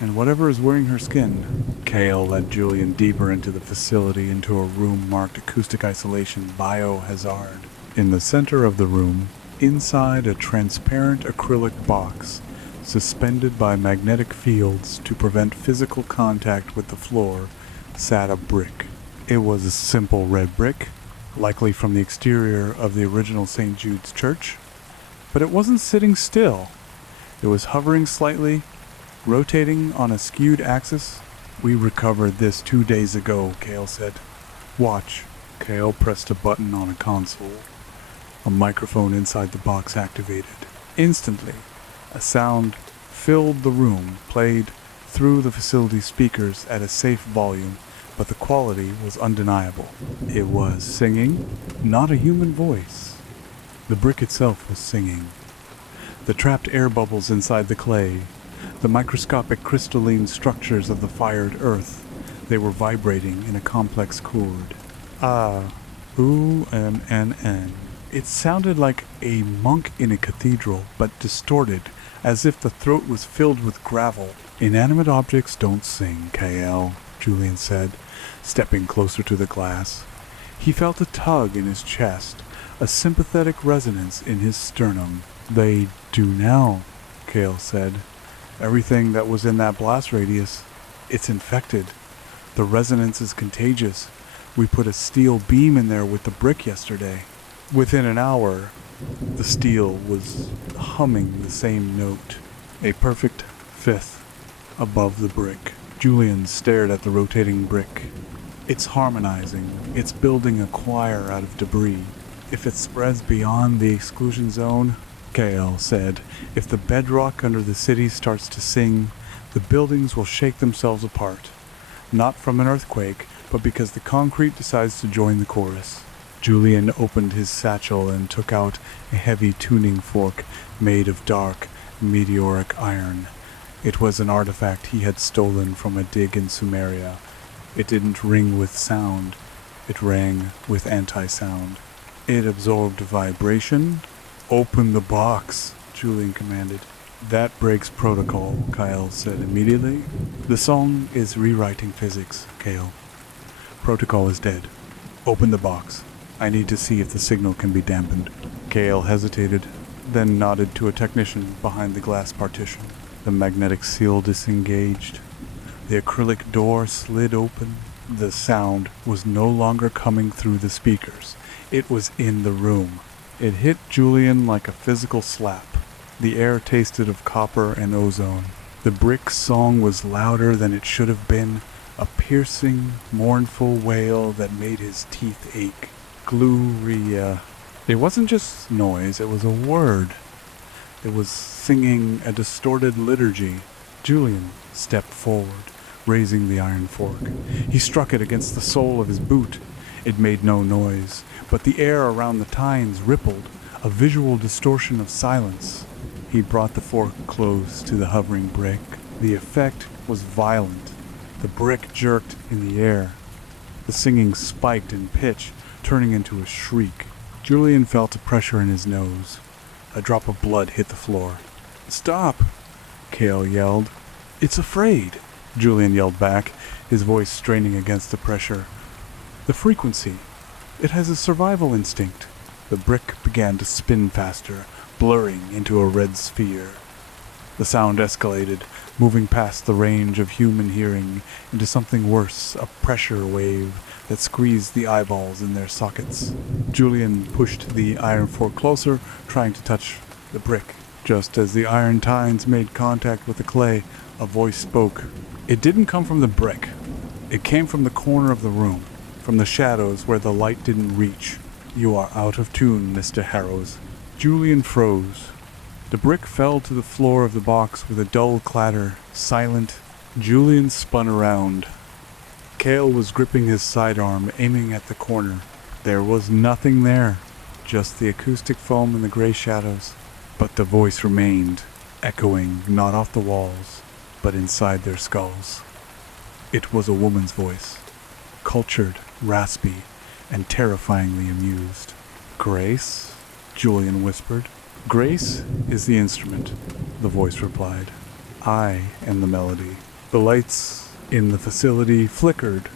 And whatever is wearing her skin. Cale led Julian deeper into the facility, into a room marked Acoustic Isolation Biohazard. In the center of the room, inside a transparent acrylic box, suspended by magnetic fields to prevent physical contact with the floor, sat a brick. It was a simple red brick, likely from the exterior of the original St. Jude's Church, but it wasn't sitting still. It was hovering slightly, rotating on a skewed axis. We recovered this 2 days ago, Cale said. Watch. Cale pressed a button on a console. A microphone inside the box activated. Instantly, a sound filled the room, played through the facility's speakers at a safe volume, but the quality was undeniable. It was singing, not a human voice. The brick itself was singing. The trapped air bubbles inside the clay, the microscopic crystalline structures of the fired earth, they were vibrating in a complex chord. Ah, ooh, n. It sounded like a monk in a cathedral, but distorted, as if the throat was filled with gravel. Inanimate objects don't sing, Cale, Julian said, stepping closer to the glass. He felt a tug in his chest, a sympathetic resonance in his sternum. They do now, Cale said. Everything that was in that blast radius, it's infected. The resonance is contagious. We put a steel beam in there with the brick yesterday. Within an hour, the steel was humming the same note, a perfect fifth above the brick. Julian stared at the rotating brick. It's harmonizing. It's building a choir out of debris. If it spreads beyond the exclusion zone, Cale said, if the bedrock under the city starts to sing, the buildings will shake themselves apart. Not from an earthquake, but because the concrete decides to join the chorus. Julian opened his satchel and took out a heavy tuning fork made of dark, meteoric iron. It was an artifact he had stolen from a dig in Sumeria. It didn't ring with sound. It rang with anti-sound. It absorbed vibration. Open the box, Julian commanded. That breaks protocol, Cale said immediately. The song is rewriting physics, Cale. Protocol is dead. Open the box. I need to see if the signal can be dampened. Cale hesitated, then nodded to a technician behind the glass partition. The magnetic seal disengaged. The acrylic door slid open. The sound was no longer coming through the speakers. It was in the room. It hit Julian like a physical slap. The air tasted of copper and ozone. The brick song was louder than it should have been, a piercing, mournful wail that made his teeth ache. Gluria. It wasn't just noise, it was a word. It was singing a distorted liturgy. Julian stepped forward, raising the iron fork. He struck it against the sole of his boot. It made no noise, but the air around the tines rippled, a visual distortion of silence. He brought the fork close to the hovering brick. The effect was violent. The brick jerked in the air. The singing spiked in pitch, turning into a shriek. Julian felt a pressure in his nose. A drop of blood hit the floor. "Stop!" Cale yelled. "It's afraid!" Julian yelled back, his voice straining against the pressure. "The frequency. It has a survival instinct." The brick began to spin faster, blurring into a red sphere. The sound escalated, moving past the range of human hearing into something worse, a pressure wave that squeezed the eyeballs in their sockets. Julian pushed the iron fork closer, trying to touch the brick. Just as the iron tines made contact with the clay, a voice spoke. It didn't come from the brick. It came from the corner of the room, from the shadows where the light didn't reach. "You are out of tune, Mr. Harrows." Julian froze. The brick fell to the floor of the box with a dull clatter, silent. Julian spun around. Cale was gripping his sidearm, aiming at the corner. There was nothing there, just the acoustic foam and the gray shadows. But the voice remained, echoing not off the walls, but inside their skulls. It was a woman's voice, cultured, raspy, and terrifyingly amused. Grace? Julian whispered. Grace is the instrument, the voice replied. I am the melody. The lights in the facility flickered.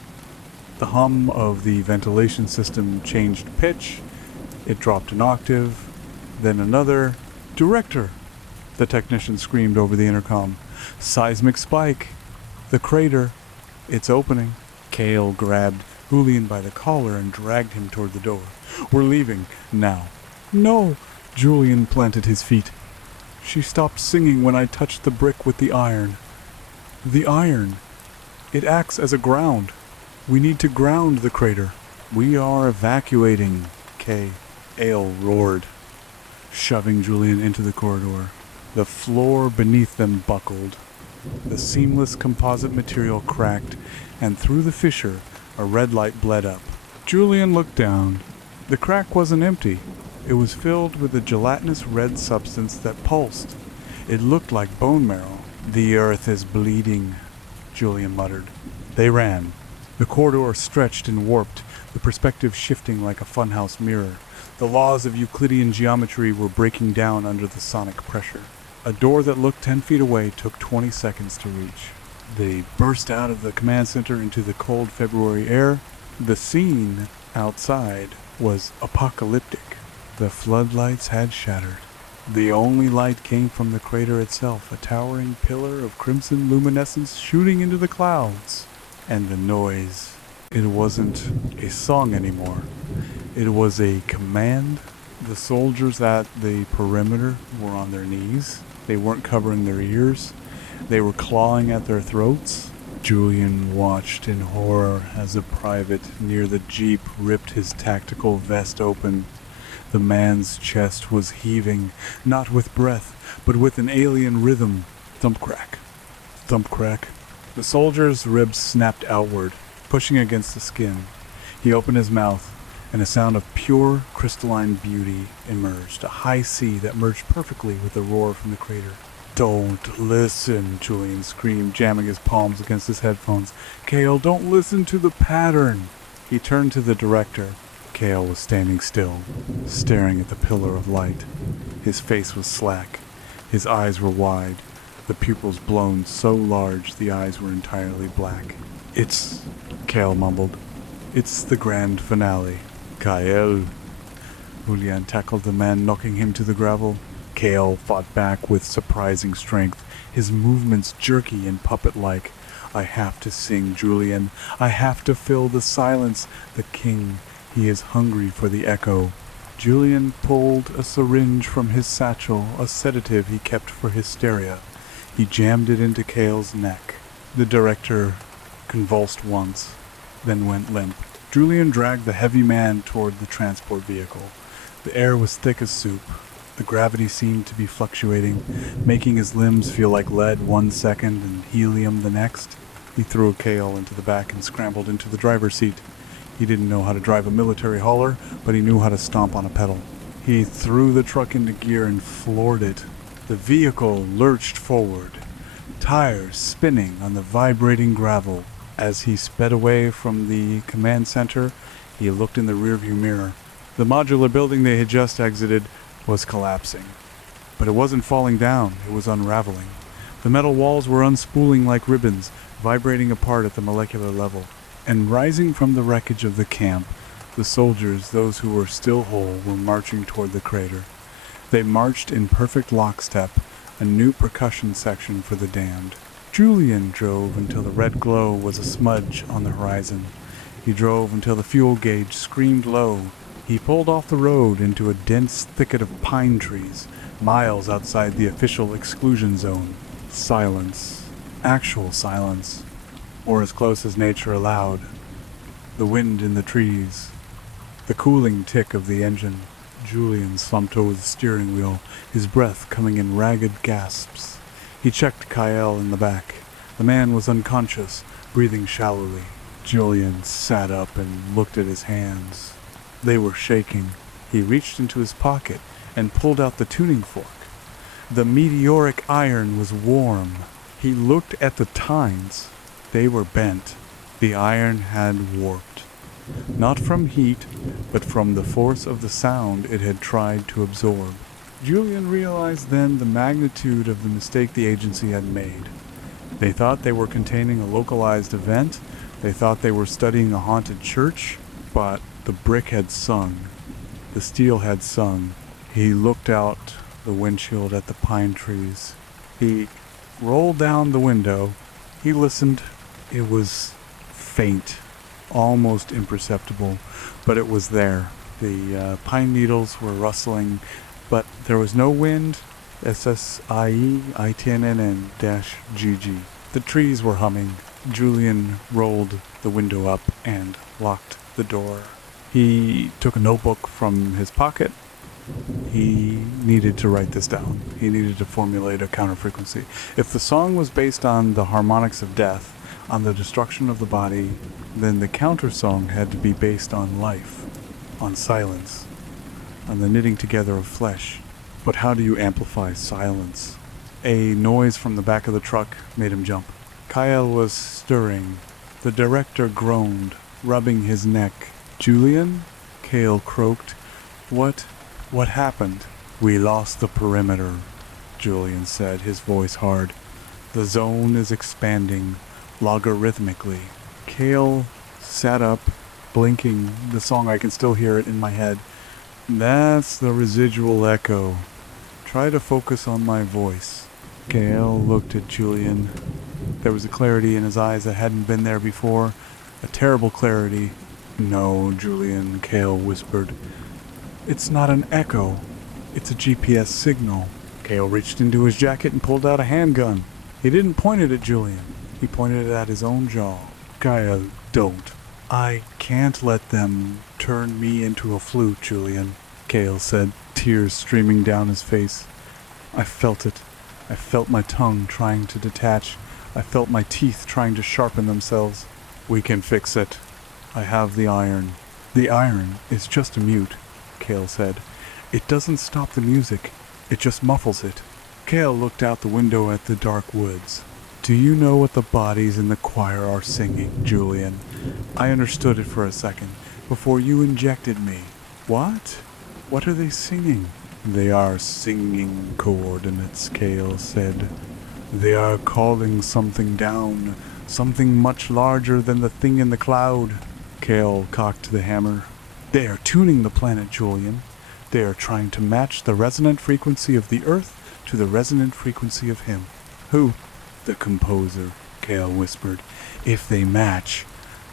The hum of the ventilation system changed pitch. It dropped an octave, then another. Director! The technician screamed over the intercom. Seismic spike! The crater! It's opening. Cale grabbed Julian by the collar and dragged him toward the door. We're leaving, now. No! Julian planted his feet. She stopped singing when I touched the brick with the iron. The iron! It acts as a ground. We need to ground the crater. We are evacuating, Ale roared, shoving Julian into the corridor. The floor beneath them buckled. The seamless composite material cracked, and through the fissure, a red light bled up. Julian looked down. The crack wasn't empty. It was filled with a gelatinous red substance that pulsed. It looked like bone marrow. The earth is bleeding, Julian muttered. They ran. The corridor stretched and warped, the perspective shifting like a funhouse mirror. The laws of Euclidean geometry were breaking down under the sonic pressure. A door that looked 10 feet away took 20 seconds to reach. They burst out of the command center into the cold February air. The scene outside was apocalyptic. The floodlights had shattered. The only light came from the crater itself, a towering pillar of crimson luminescence shooting into the clouds. And the noise. It wasn't a song anymore. It was a command. The soldiers at the perimeter were on their knees. They weren't covering their ears. They were clawing at their throats. Julian watched in horror as a private near the jeep ripped his tactical vest open. The man's chest was heaving, not with breath, but with an alien rhythm. Thump-crack. Thump-crack. The soldier's ribs snapped outward, pushing against the skin. He opened his mouth, and a sound of pure, crystalline beauty emerged, a high C that merged perfectly with the roar from the crater. Don't listen, Julian screamed, jamming his palms against his headphones. Cale, don't listen to the pattern. He turned to the director. Cale was standing still, staring at the pillar of light. His face was slack. His eyes were wide, the pupils blown so large the eyes were entirely black. It's, Cale mumbled, it's the grand finale. Cale. Julian tackled the man, knocking him to the gravel. Cale fought back with surprising strength, his movements jerky and puppet-like. I have to sing, Julian. I have to fill the silence. The king, he is hungry for the echo. Julian pulled a syringe from his satchel, a sedative he kept for hysteria. He jammed it into Cale's neck. The director convulsed once, then went limp. Julian dragged the heavy man toward the transport vehicle. The air was thick as soup. The gravity seemed to be fluctuating, making his limbs feel like lead 1 second and helium the next. He threw Cale into the back and scrambled into the driver's seat. He didn't know how to drive a military hauler, but he knew how to stomp on a pedal. He threw the truck into gear and floored it. The vehicle lurched forward, tires spinning on the vibrating gravel. As he sped away from the command center, he looked in the rearview mirror. The modular building they had just exited was collapsing. But it wasn't falling down, it was unraveling. The metal walls were unspooling like ribbons, vibrating apart at the molecular level. And rising from the wreckage of the camp, the soldiers, those who were still whole, were marching toward the crater. They marched in perfect lockstep, a new percussion section for the damned. Julian drove until the red glow was a smudge on the horizon. He drove until the fuel gauge screamed low. He pulled off the road into a dense thicket of pine trees, miles outside the official exclusion zone. Silence. Actual silence. Or as close as nature allowed. The wind in the trees. The cooling tick of the engine. Julian slumped over the steering wheel, his breath coming in ragged gasps. He checked Cale in the back. The man was unconscious, breathing shallowly. Julian sat up and looked at his hands. They were shaking. He reached into his pocket and pulled out the tuning fork. The meteoric iron was warm. He looked at the tines. They were bent. The iron had warped. not from heat, but from the force of the sound it had tried to absorb. Julian realized then the magnitude of the mistake the agency had made. They thought they were containing a localized event. They thought they were studying a haunted church, but the brick had sung. The steel had sung. He looked out the windshield at the pine trees. He rolled down the window. He listened. It was faint, almost imperceptible, but it was there. The pine needles were rustling, but there was no wind. SSIE-ITNNN-GG. The trees were humming. Julian rolled the window up and locked the door. He took a notebook from his pocket. He needed to write this down. He needed to formulate a counterfrequency. If the song was based on the harmonics of death, on the destruction of the body, then the counter song had to be based on life, on silence, on the knitting together of flesh. But how do you amplify silence? A noise from the back of the truck made him jump. Kyle was stirring. The director groaned, rubbing his neck. "Julian?" Cale croaked. What happened?" "We lost the perimeter," Julian said, his voice hard. "The zone is expanding logarithmically." Cale sat up, blinking. The song, I can still hear it in my head. "That's the residual echo. Try to focus on my voice." Cale looked at Julian. There was a clarity in his eyes that hadn't been there before. A terrible clarity. "No, Julian," Cale whispered. "It's not an echo. It's a GPS signal." Cale reached into his jacket and pulled out a handgun. He didn't point it at Julian. He pointed it at his own jaw. "Kyle, don't. I can't let them turn me into a flute, Julian," Cale said, tears streaming down his face. "I felt it. I felt my tongue trying to detach. I felt my teeth trying to sharpen themselves. We can fix it. I have the iron." "The iron is just a mute," Cale said. "It doesn't stop the music. It just muffles it." Cale looked out the window at the dark woods. "Do you know what the bodies in the choir are singing, Julian? I understood it for a second, before you injected me." "What? What are they singing?" "They are singing coordinates," Cale said. "They are calling something down, something much larger than the thing in the cloud." Cale cocked the hammer. "They are tuning the planet, Julian. They are trying to match the resonant frequency of the Earth to the resonant frequency of him." "Who?" "The composer," Cale whispered. "If they match,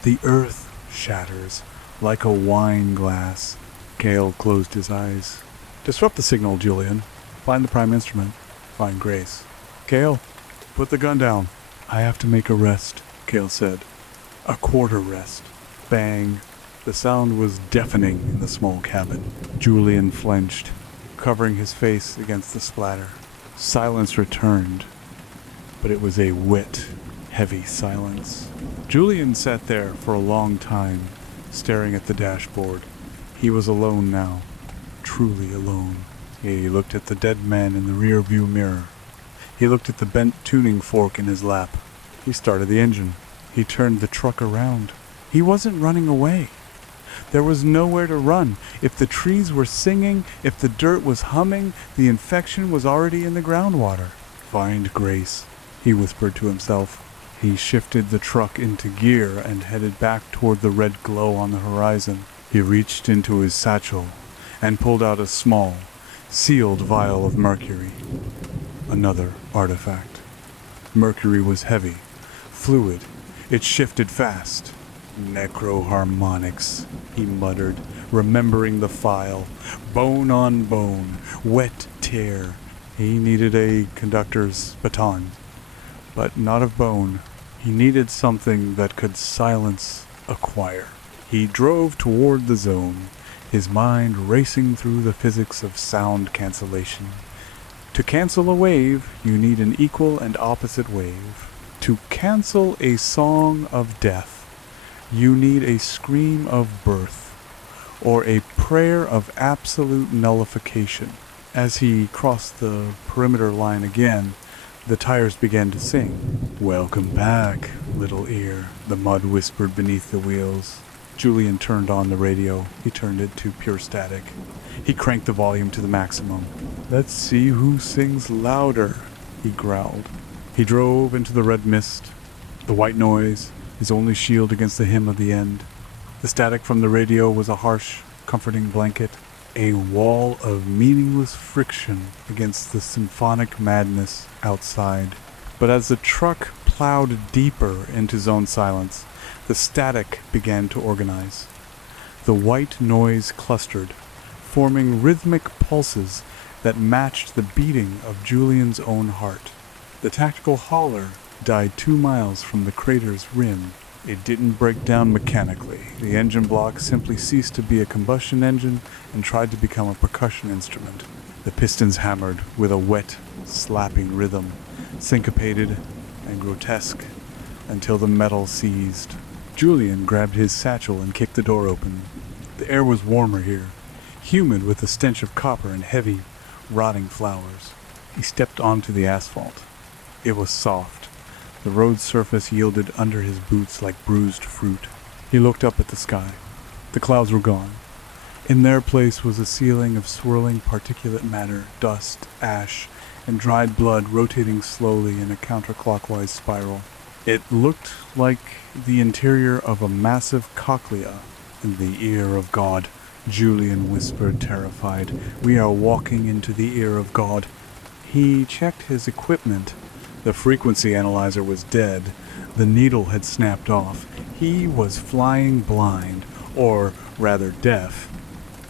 the Earth shatters like a wine glass." Cale closed his eyes. "Disrupt the signal, Julian. Find the prime instrument. Find Grace." "Cale, put the gun down." "I have to make a rest," Cale said. "A quarter rest." Bang. The sound was deafening in the small cabin. Julian flinched, covering his face against the splatter. Silence returned, but it was a wet, heavy silence. Julian sat there for a long time, staring at the dashboard. He was alone now, truly alone. He looked at the dead man in the rear-view mirror. He looked at the bent tuning fork in his lap. He started the engine. He turned the truck around. He wasn't running away. There was nowhere to run. If the trees were singing, if the dirt was humming, the infection was already in the groundwater. "Find Grace," he whispered to himself. He shifted the truck into gear and headed back toward the red glow on the horizon. He reached into his satchel and pulled out a small, sealed vial of mercury. Another artifact. Mercury was heavy, fluid. It shifted fast. "Necroharmonics," he muttered, remembering the file. Bone on bone, wet tear. He needed a conductor's baton, but not of bone. He needed something that could silence a choir. He drove toward the zone, his mind racing through the physics of sound cancellation. To cancel a wave, you need an equal and opposite wave. To cancel a song of death, you need a scream of birth, or a prayer of absolute nullification. As he crossed the perimeter line again, the tires began to sing. "Welcome back, little ear," the mud whispered beneath the wheels. Julian turned on the radio. He turned it to pure static. He cranked the volume to the maximum. "Let's see who sings louder," he growled. He drove into the red mist, the white noise, his only shield against the hymn of the end. The static from the radio was a harsh, comforting blanket, a wall of meaningless friction against the symphonic madness outside. But as the truck plowed deeper into zone silence, the static began to organize. The white noise clustered, forming rhythmic pulses that matched the beating of Julian's own heart. The tactical hauler died 2 miles from the crater's rim. It didn't break down mechanically. The engine block simply ceased to be a combustion engine and tried to become a percussion instrument. The pistons hammered with a wet, slapping rhythm, syncopated and grotesque, until the metal seized. Julian grabbed his satchel and kicked the door open. The air was warmer here, humid with the stench of copper and heavy, rotting flowers. He stepped onto the asphalt. It was soft. The road surface yielded under his boots like bruised fruit. He looked up at the sky. The clouds were gone. In their place was a ceiling of swirling particulate matter, dust, ash, and dried blood rotating slowly in a counterclockwise spiral. It looked like the interior of a massive cochlea. "In the ear of God," Julian whispered, terrified. "We are walking into the ear of God." He checked his equipment. The frequency analyzer was dead. The needle had snapped off. He was flying blind, or rather deaf.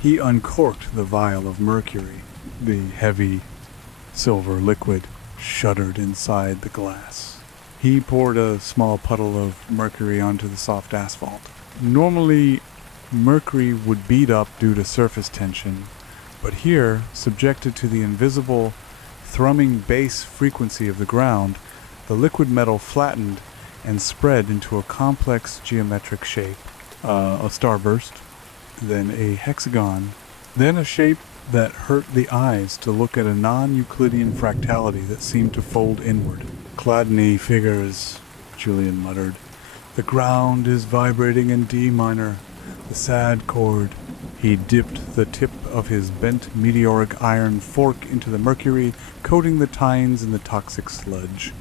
He uncorked the vial of mercury. The heavy silver liquid shuddered inside the glass. He poured a small puddle of mercury onto the soft asphalt. Normally, mercury would beat up due to surface tension, but here, subjected to the invisible, thrumming bass frequency of the ground, the liquid metal flattened and spread into a complex geometric shape. A starburst, then a hexagon, then a shape that hurt the eyes to look at a non-Euclidean fractality that seemed to fold inward. "Chladni figures," Julian muttered. "The ground is vibrating in D minor, the sad chord." He dipped the tip of his bent meteoric iron fork into the mercury, coating the tines in the toxic sludge.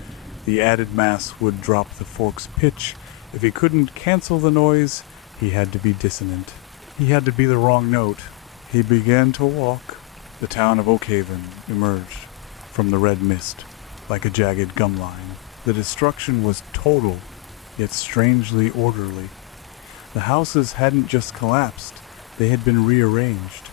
The added mass would drop the fork's pitch. If he couldn't cancel the noise, he had to be dissonant. He had to be the wrong note. He began to walk. The town of Oakhaven emerged from the red mist, like a jagged gum line. The destruction was total, yet strangely orderly. The houses hadn't just collapsed, they had been rearranged.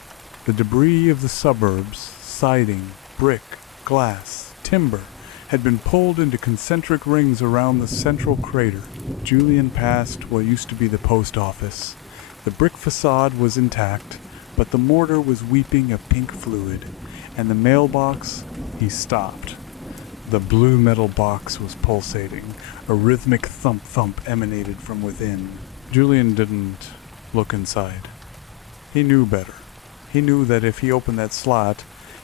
The debris of the suburbs, siding, brick, glass, timber, had been pulled into concentric rings around the central crater. Julian passed what used to be the post office. The brick facade was intact, but the mortar was weeping a pink fluid, and the mailbox, he stopped. The blue metal box was pulsating. A rhythmic thump-thump emanated from within. Julian didn't look inside. He knew better. He knew that if he opened that slot,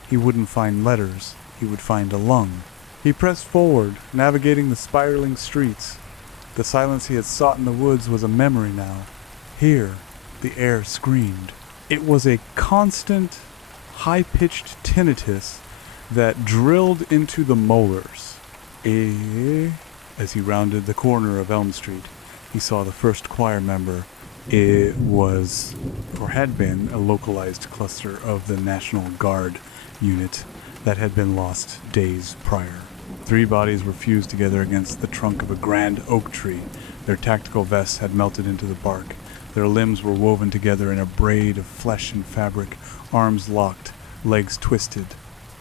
he wouldn't find letters. He would find a lung. He pressed forward, navigating the spiraling streets. The silence he had sought in the woods was a memory now. Here, the air screamed. It was a constant, high-pitched tinnitus that drilled into the molars. As he rounded the corner of Elm Street, he saw the first choir member. It was, or had been, a localized cluster of the National Guard unit that had been lost days prior. 3 bodies were fused together against the trunk of a grand oak tree. Their tactical vests had melted into the bark. Their limbs were woven together in a braid of flesh and fabric, arms locked, legs twisted.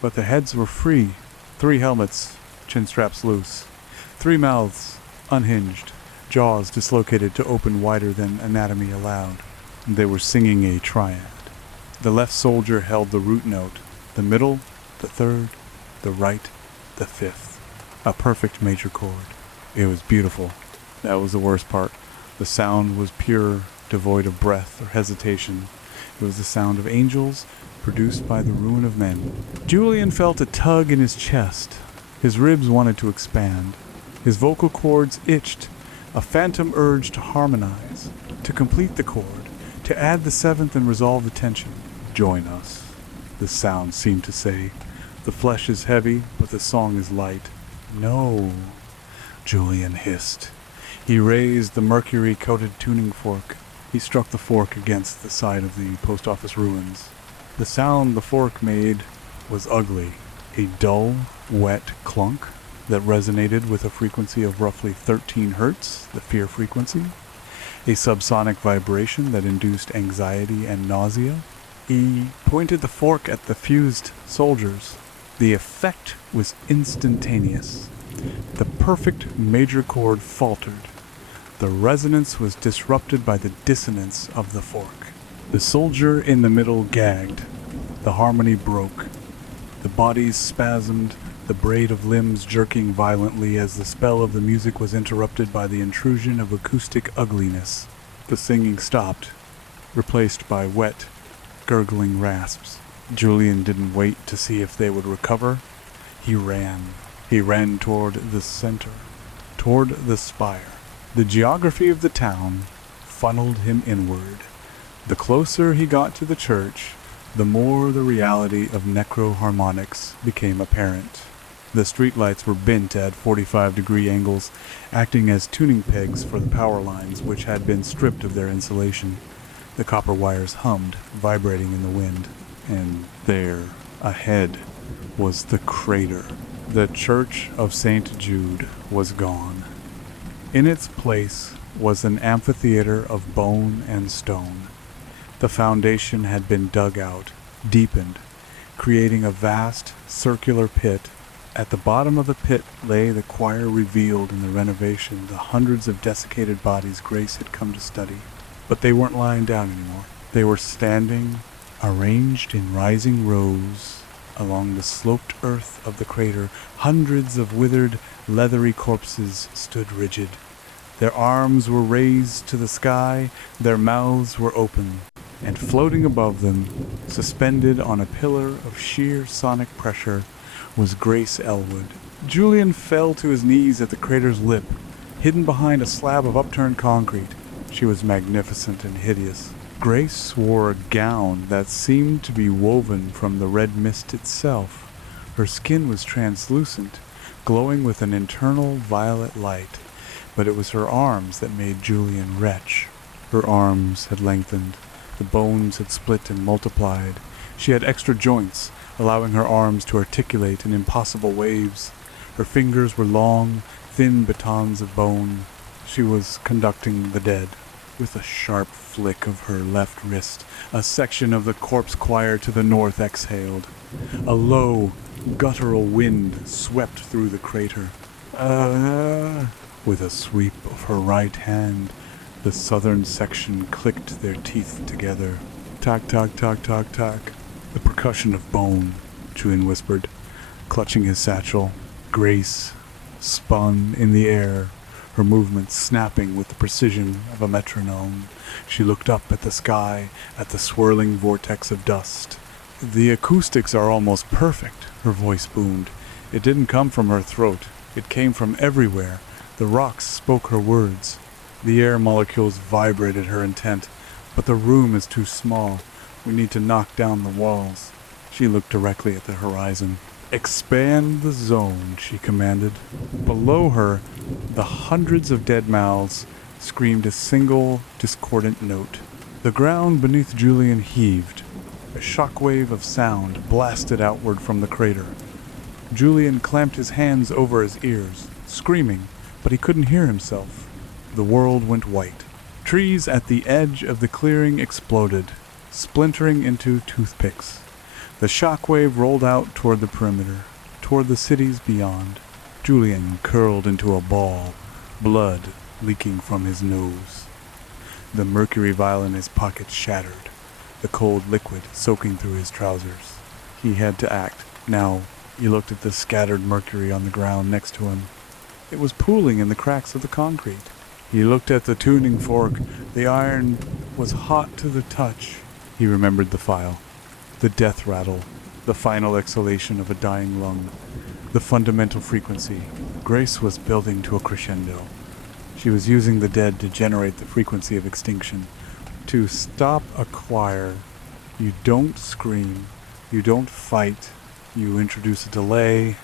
But their heads were free. 3 helmets, chin straps loose. 3 mouths, unhinged, jaws dislocated to open wider than anatomy allowed. They were singing a triad. The left soldier held the root note, the middle, the third, the right, the fifth. A perfect major chord. It was beautiful. That was the worst part. The sound was pure, devoid of breath or hesitation. It was the sound of angels produced by the ruin of men. Julian felt a tug in his chest. His ribs wanted to expand. His vocal cords itched, a phantom urge to harmonize. To complete the chord, to add the seventh and resolve the tension. Join us, the sound seemed to say. The flesh is heavy, but the song is light. No, Julian hissed. He raised the mercury-coated tuning fork. He struck the fork against the side of the post office ruins. The sound the fork made was ugly, a dull, wet clunk that resonated with a frequency of roughly 13 hertz, the fear frequency, a subsonic vibration that induced anxiety and nausea. He pointed the fork at the fused soldiers. The effect was instantaneous. The perfect major chord faltered. The resonance was disrupted by the dissonance of the fork. The soldier in the middle gagged. The harmony broke. The bodies spasmed, the braid of limbs jerking violently as the spell of the music was interrupted by the intrusion of acoustic ugliness. The singing stopped, replaced by wet, gurgling rasps. Julian didn't wait to see if they would recover. He ran. He ran toward the center, toward the spire. The geography of the town funneled him inward. The closer he got to the church, the more the reality of necroharmonics became apparent. The streetlights were bent at 45-degree angles, acting as tuning pegs for the power lines, which had been stripped of their insulation. The copper wires hummed, vibrating in the wind. And there, ahead, was the crater. The Church of St. Jude was gone. In its place was an amphitheater of bone and stone. The foundation had been dug out, deepened, creating a vast circular pit. At the bottom of the pit lay the choir revealed in the renovation, the hundreds of desiccated bodies Grace had come to study. But they weren't lying down anymore. They were standing, arranged in rising rows, along the sloped earth of the crater. Hundreds of withered, leathery corpses stood rigid. Their arms were raised to the sky, their mouths were open, and floating above them, suspended on a pillar of sheer sonic pressure, was Grace Elwood. Julian fell to his knees at the crater's lip, hidden behind a slab of upturned concrete. She was magnificent and hideous. Grace wore a gown that seemed to be woven from the red mist itself. Her skin was translucent, glowing with an internal violet light, but it was her arms that made Julian retch. Her arms had lengthened. The bones had split and multiplied. She had extra joints, allowing her arms to articulate in impossible waves. Her fingers were long, thin batons of bone. She was conducting the dead. With a sharp flick of her left wrist, a section of the corpse choir to the north exhaled. A low, guttural wind swept through the crater. With a sweep of her right hand, the southern section clicked their teeth together. Tack, tack, tack, tack, tack. The percussion of bone, Julian whispered, clutching his satchel. Grace spun in the air, her movements snapping with the precision of a metronome. She looked up at the sky, at the swirling vortex of dust. The acoustics are almost perfect, her voice boomed. It didn't come from her throat. It came from everywhere. The rocks spoke her words. The air molecules vibrated her intent. But the room is too small. We need to knock down the walls. She looked directly at the horizon. Expand the zone, she commanded. Below her, the hundreds of dead mouths screamed a single, discordant note. The ground beneath Julian heaved. A shockwave of sound blasted outward from the crater. Julian clamped his hands over his ears, screaming, but he couldn't hear himself. The world went white. Trees at the edge of the clearing exploded, splintering into toothpicks. The shockwave rolled out toward the perimeter, toward the cities beyond. Julian curled into a ball, blood leaking from his nose. The mercury vial in his pocket shattered, the cold liquid soaking through his trousers. He had to act. Now, he looked at the scattered mercury on the ground next to him. It was pooling in the cracks of the concrete. He looked at the tuning fork. The iron was hot to the touch. He remembered the file. The death rattle, the final exhalation of a dying lung, the fundamental frequency. Grace was building to a crescendo. She was using the dead to generate the frequency of extinction. To stop a choir, you don't scream, you don't fight, you introduce a delay,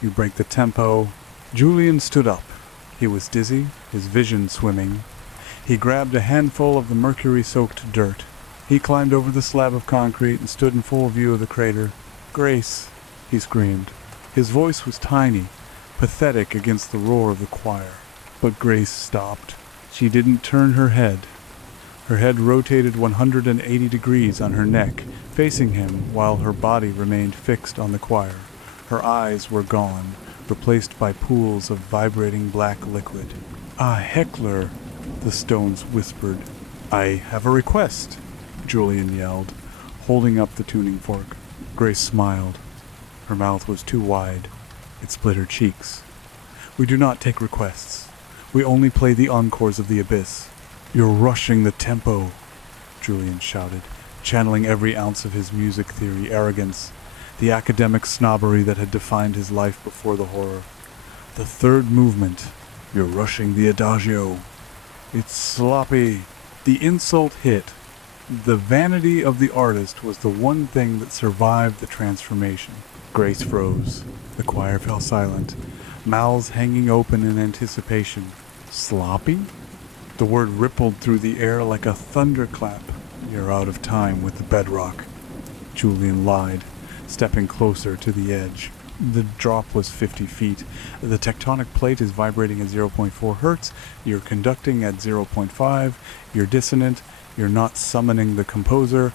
you break the tempo. Julian stood up. He was dizzy, his vision swimming. He grabbed a handful of the mercury-soaked dirt. He climbed over the slab of concrete and stood in full view of the crater. "Grace," he screamed. His voice was tiny, pathetic against the roar of the choir. But Grace stopped. She didn't turn her head. Her head rotated 180 degrees on her neck, facing him, while her body remained fixed on the choir. Her eyes were gone, replaced by pools of vibrating black liquid. "Ah, Heckler," the stones whispered. "I have a request," Julian yelled, holding up the tuning fork. Grace smiled. Her mouth was too wide. It split her cheeks. "We do not take requests. We only play the encores of the abyss." "You're rushing the tempo," Julian shouted, channeling every ounce of his music theory arrogance, the academic snobbery that had defined his life before the horror. "The third movement. You're rushing the adagio. It's sloppy." The insult hit. The vanity of the artist was the one thing that survived the transformation. Grace froze. The choir fell silent, mouths hanging open in anticipation. "Sloppy?" The word rippled through the air like a thunderclap. "You're out of time with the bedrock," Julian lied, stepping closer to the edge. The drop was 50 feet. The tectonic plate is vibrating at 0.4 hertz. You're conducting at 0.5. You're dissonant. You're not summoning the composer.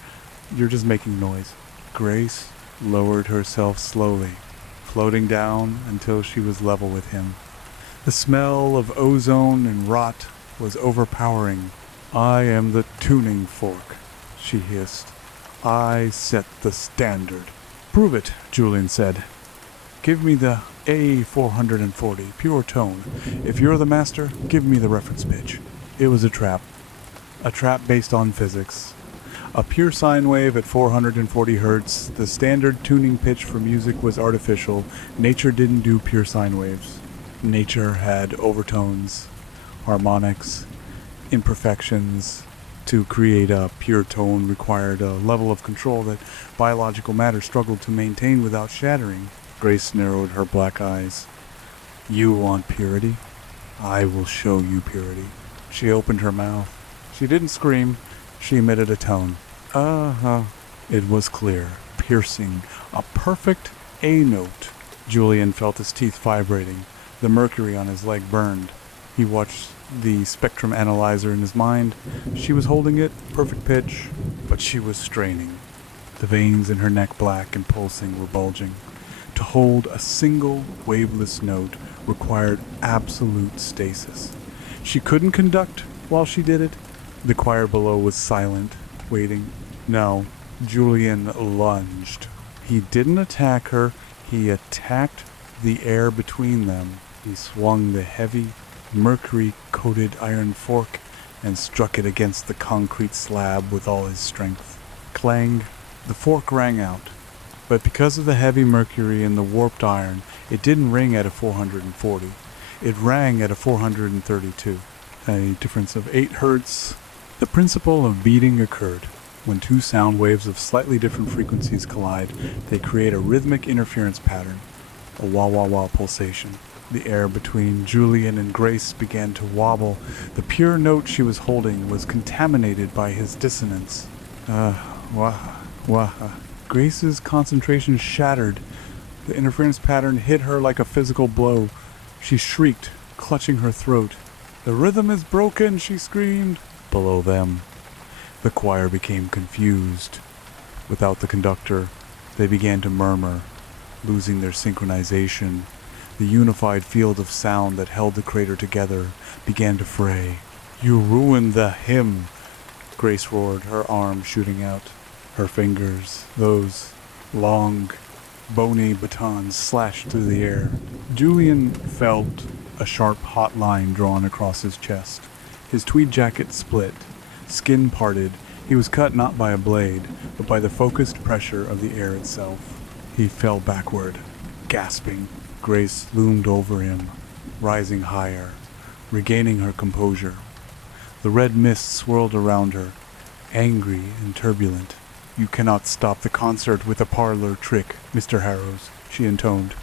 You're just making noise. Grace lowered herself slowly, floating down until she was level with him. The smell of ozone and rot was overpowering. "I am the tuning fork," she hissed. "I set the standard." "Prove it," Julian said. "Give me the A440, pure tone. If you're the master, give me the reference pitch." It was a trap. A trap based on physics. A pure sine wave at 440 hertz. The standard tuning pitch for music was artificial. Nature didn't do pure sine waves. Nature had overtones, harmonics, imperfections. To create a pure tone required a level of control that biological matter struggled to maintain without shattering. Grace narrowed her black eyes. "You want purity? I will show you purity." She opened her mouth. She didn't scream. She emitted a tone. It was clear, piercing, a perfect A note. Julian felt his teeth vibrating. The mercury on his leg burned. He watched the spectrum analyzer in his mind. She was holding it, perfect pitch, but she was straining. The veins in her neck, black and pulsing, were bulging. To hold a single waveless note required absolute stasis. She couldn't conduct while she did it. The choir below was silent, waiting. No, Julian lunged. He didn't attack her, he attacked the air between them. He swung the heavy, mercury-coated iron fork and struck it against the concrete slab with all his strength. Clang! The fork rang out. But because of the heavy mercury and the warped iron, it didn't ring at a 440. It rang at a 432, a difference of 8 hertz. The principle of beating occurred. When two sound waves of slightly different frequencies collide, they create a rhythmic interference pattern, a wah-wah-wah pulsation. The air between Julian and Grace began to wobble. The pure note she was holding was contaminated by his dissonance. Wah. Grace's concentration shattered. The interference pattern hit her like a physical blow. She shrieked, clutching her throat. "The rhythm is broken," she screamed. Below them, the choir became confused. Without the conductor, they began to murmur, losing their synchronization. The unified field of sound that held the crater together began to fray. "You ruined the hymn," Grace roared, her arm shooting out. Her fingers, those long, bony batons, slashed through the air. Julian felt a sharp, hot line drawn across his chest. His tweed jacket split, skin parted. He was cut not by a blade, but by the focused pressure of the air itself. He fell backward, gasping. Grace loomed over him, rising higher, regaining her composure. The red mist swirled around her, angry and turbulent. "You cannot stop the concert with a parlor trick, Mr. Harrows," she intoned.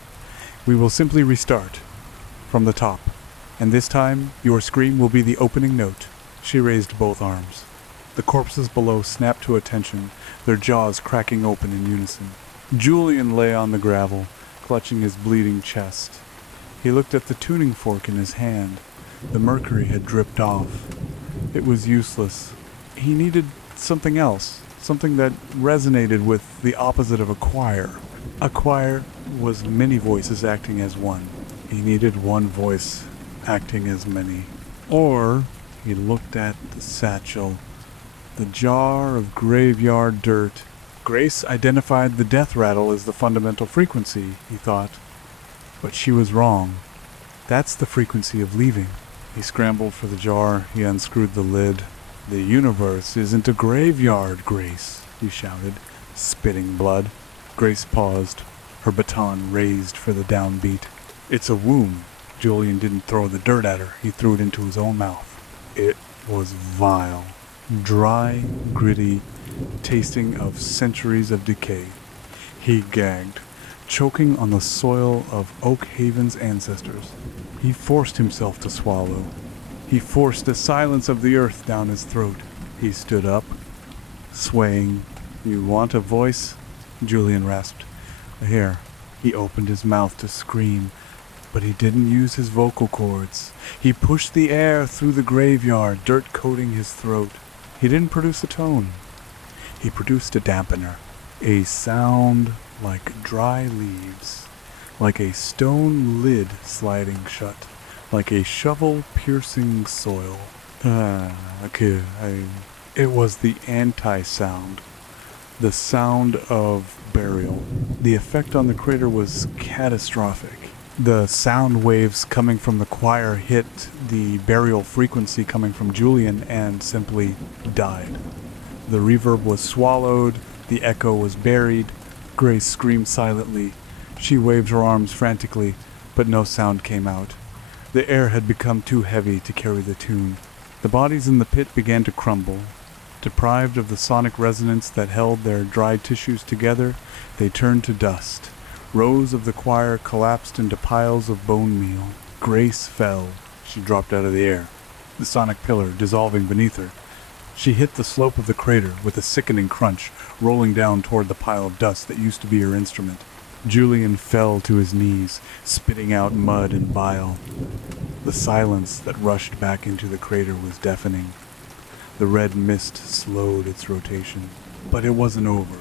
"We will simply restart, from the top, and this time your scream will be the opening note." She raised both arms. The corpses below snapped to attention, their jaws cracking open in unison. Julian lay on the gravel, clutching his bleeding chest. He looked at the tuning fork in his hand. The mercury had dripped off. It was useless. He needed something else, something that resonated with the opposite of a choir. A choir was many voices acting as one. He needed one voice acting as many. Or he looked at the satchel, the jar of graveyard dirt. Grace identified the death rattle as the fundamental frequency, he thought. But she was wrong. That's the frequency of leaving. He scrambled for the jar. He unscrewed the lid. "The universe isn't a graveyard, Grace," he shouted, spitting blood. Grace paused, her baton raised for the downbeat. "It's a womb." Julian didn't throw the dirt at her. He threw it into his own mouth. It was vile, dry, gritty, tasting of centuries of decay. He gagged, choking on the soil of Oak Haven's ancestors. He forced himself to swallow. He forced the silence of the earth down his throat. He stood up, swaying. "You want a voice?" Julian rasped. "Here." He opened his mouth to scream, but he didn't use his vocal cords. He pushed the air through the graveyard, dirt coating his throat. He didn't produce a tone. He produced a dampener, a sound like dry leaves, like a stone lid sliding shut, like a shovel piercing soil. It was the anti-sound, the sound of burial. The effect on the crater was catastrophic. The sound waves coming from the choir hit the burial frequency coming from Julian and simply died. The reverb was swallowed, the echo was buried. Grace screamed silently. She waved her arms frantically, but no sound came out. The air had become too heavy to carry the tune. The bodies in the pit began to crumble. Deprived of the sonic resonance that held their dried tissues together, they turned to dust. Rows of the choir collapsed into piles of bone meal. Grace fell. She dropped out of the air, the sonic pillar dissolving beneath her. She hit the slope of the crater with a sickening crunch, rolling down toward the pile of dust that used to be her instrument. Julian fell to his knees, spitting out mud and bile. The silence that rushed back into the crater was deafening. The red mist slowed its rotation. But it wasn't over.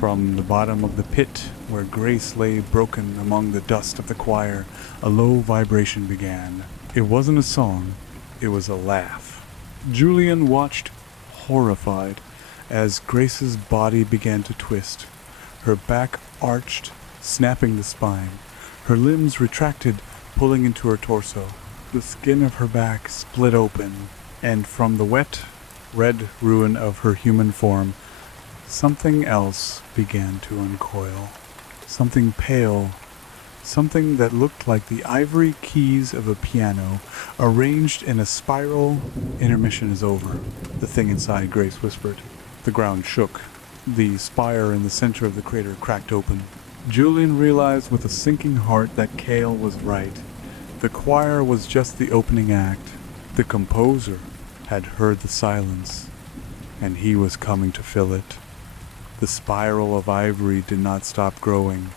From the bottom of the pit, where Grace lay broken among the dust of the choir, a low vibration began. It wasn't a song, it was a laugh. Julian watched, horrified, as Grace's body began to twist. Her back arched, snapping the spine. Her limbs retracted, pulling into her torso. The skin of her back split open, and from the wet, red ruin of her human form, something else began to uncoil. Something pale, something that looked like the ivory keys of a piano, arranged in a spiral. "Intermission is over," the thing inside Grace whispered. The ground shook. The spire in the center of the crater cracked open. Julian realized with a sinking heart that Cale was right. The choir was just the opening act. The composer had heard the silence, and he was coming to fill it. The spiral of ivory did not stop growing.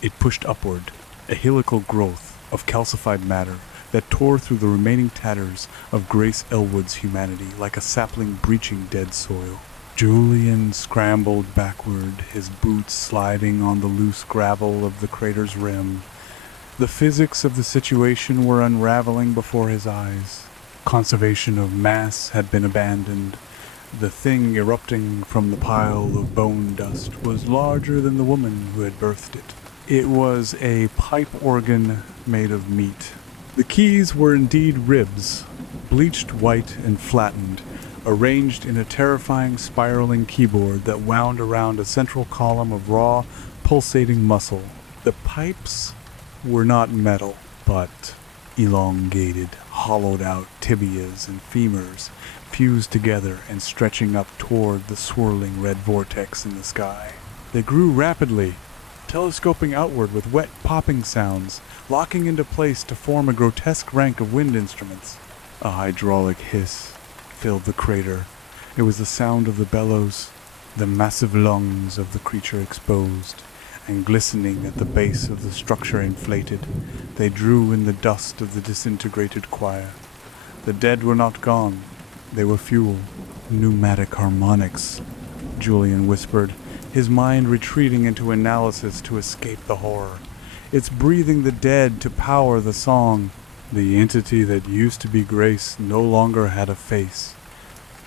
It pushed upward, a helical growth of calcified matter that tore through the remaining tatters of Grace Elwood's humanity like a sapling breaching dead soil. Julian scrambled backward, his boots sliding on the loose gravel of the crater's rim. The physics of the situation were unraveling before his eyes. Conservation of mass had been abandoned. The thing erupting from the pile of bone dust was larger than the woman who had birthed it. It was a pipe organ made of meat. The keys were indeed ribs, bleached white and flattened, arranged in a terrifying spiraling keyboard that wound around a central column of raw, pulsating muscle. The pipes were not metal, but elongated, hollowed out tibias and femurs fused together and stretching up toward the swirling red vortex in the sky. They grew rapidly, telescoping outward with wet popping sounds, locking into place to form a grotesque rank of wind instruments. A hydraulic hiss filled the crater. It was the sound of the bellows, the massive lungs of the creature exposed, and glistening at the base of the structure inflated, they drew in the dust of the disintegrated choir. The dead were not gone. They were fuel. Pneumatic harmonics, Julian whispered, his mind retreating into analysis to escape the horror. It's breathing the dead to power the song. The entity that used to be Grace no longer had a face.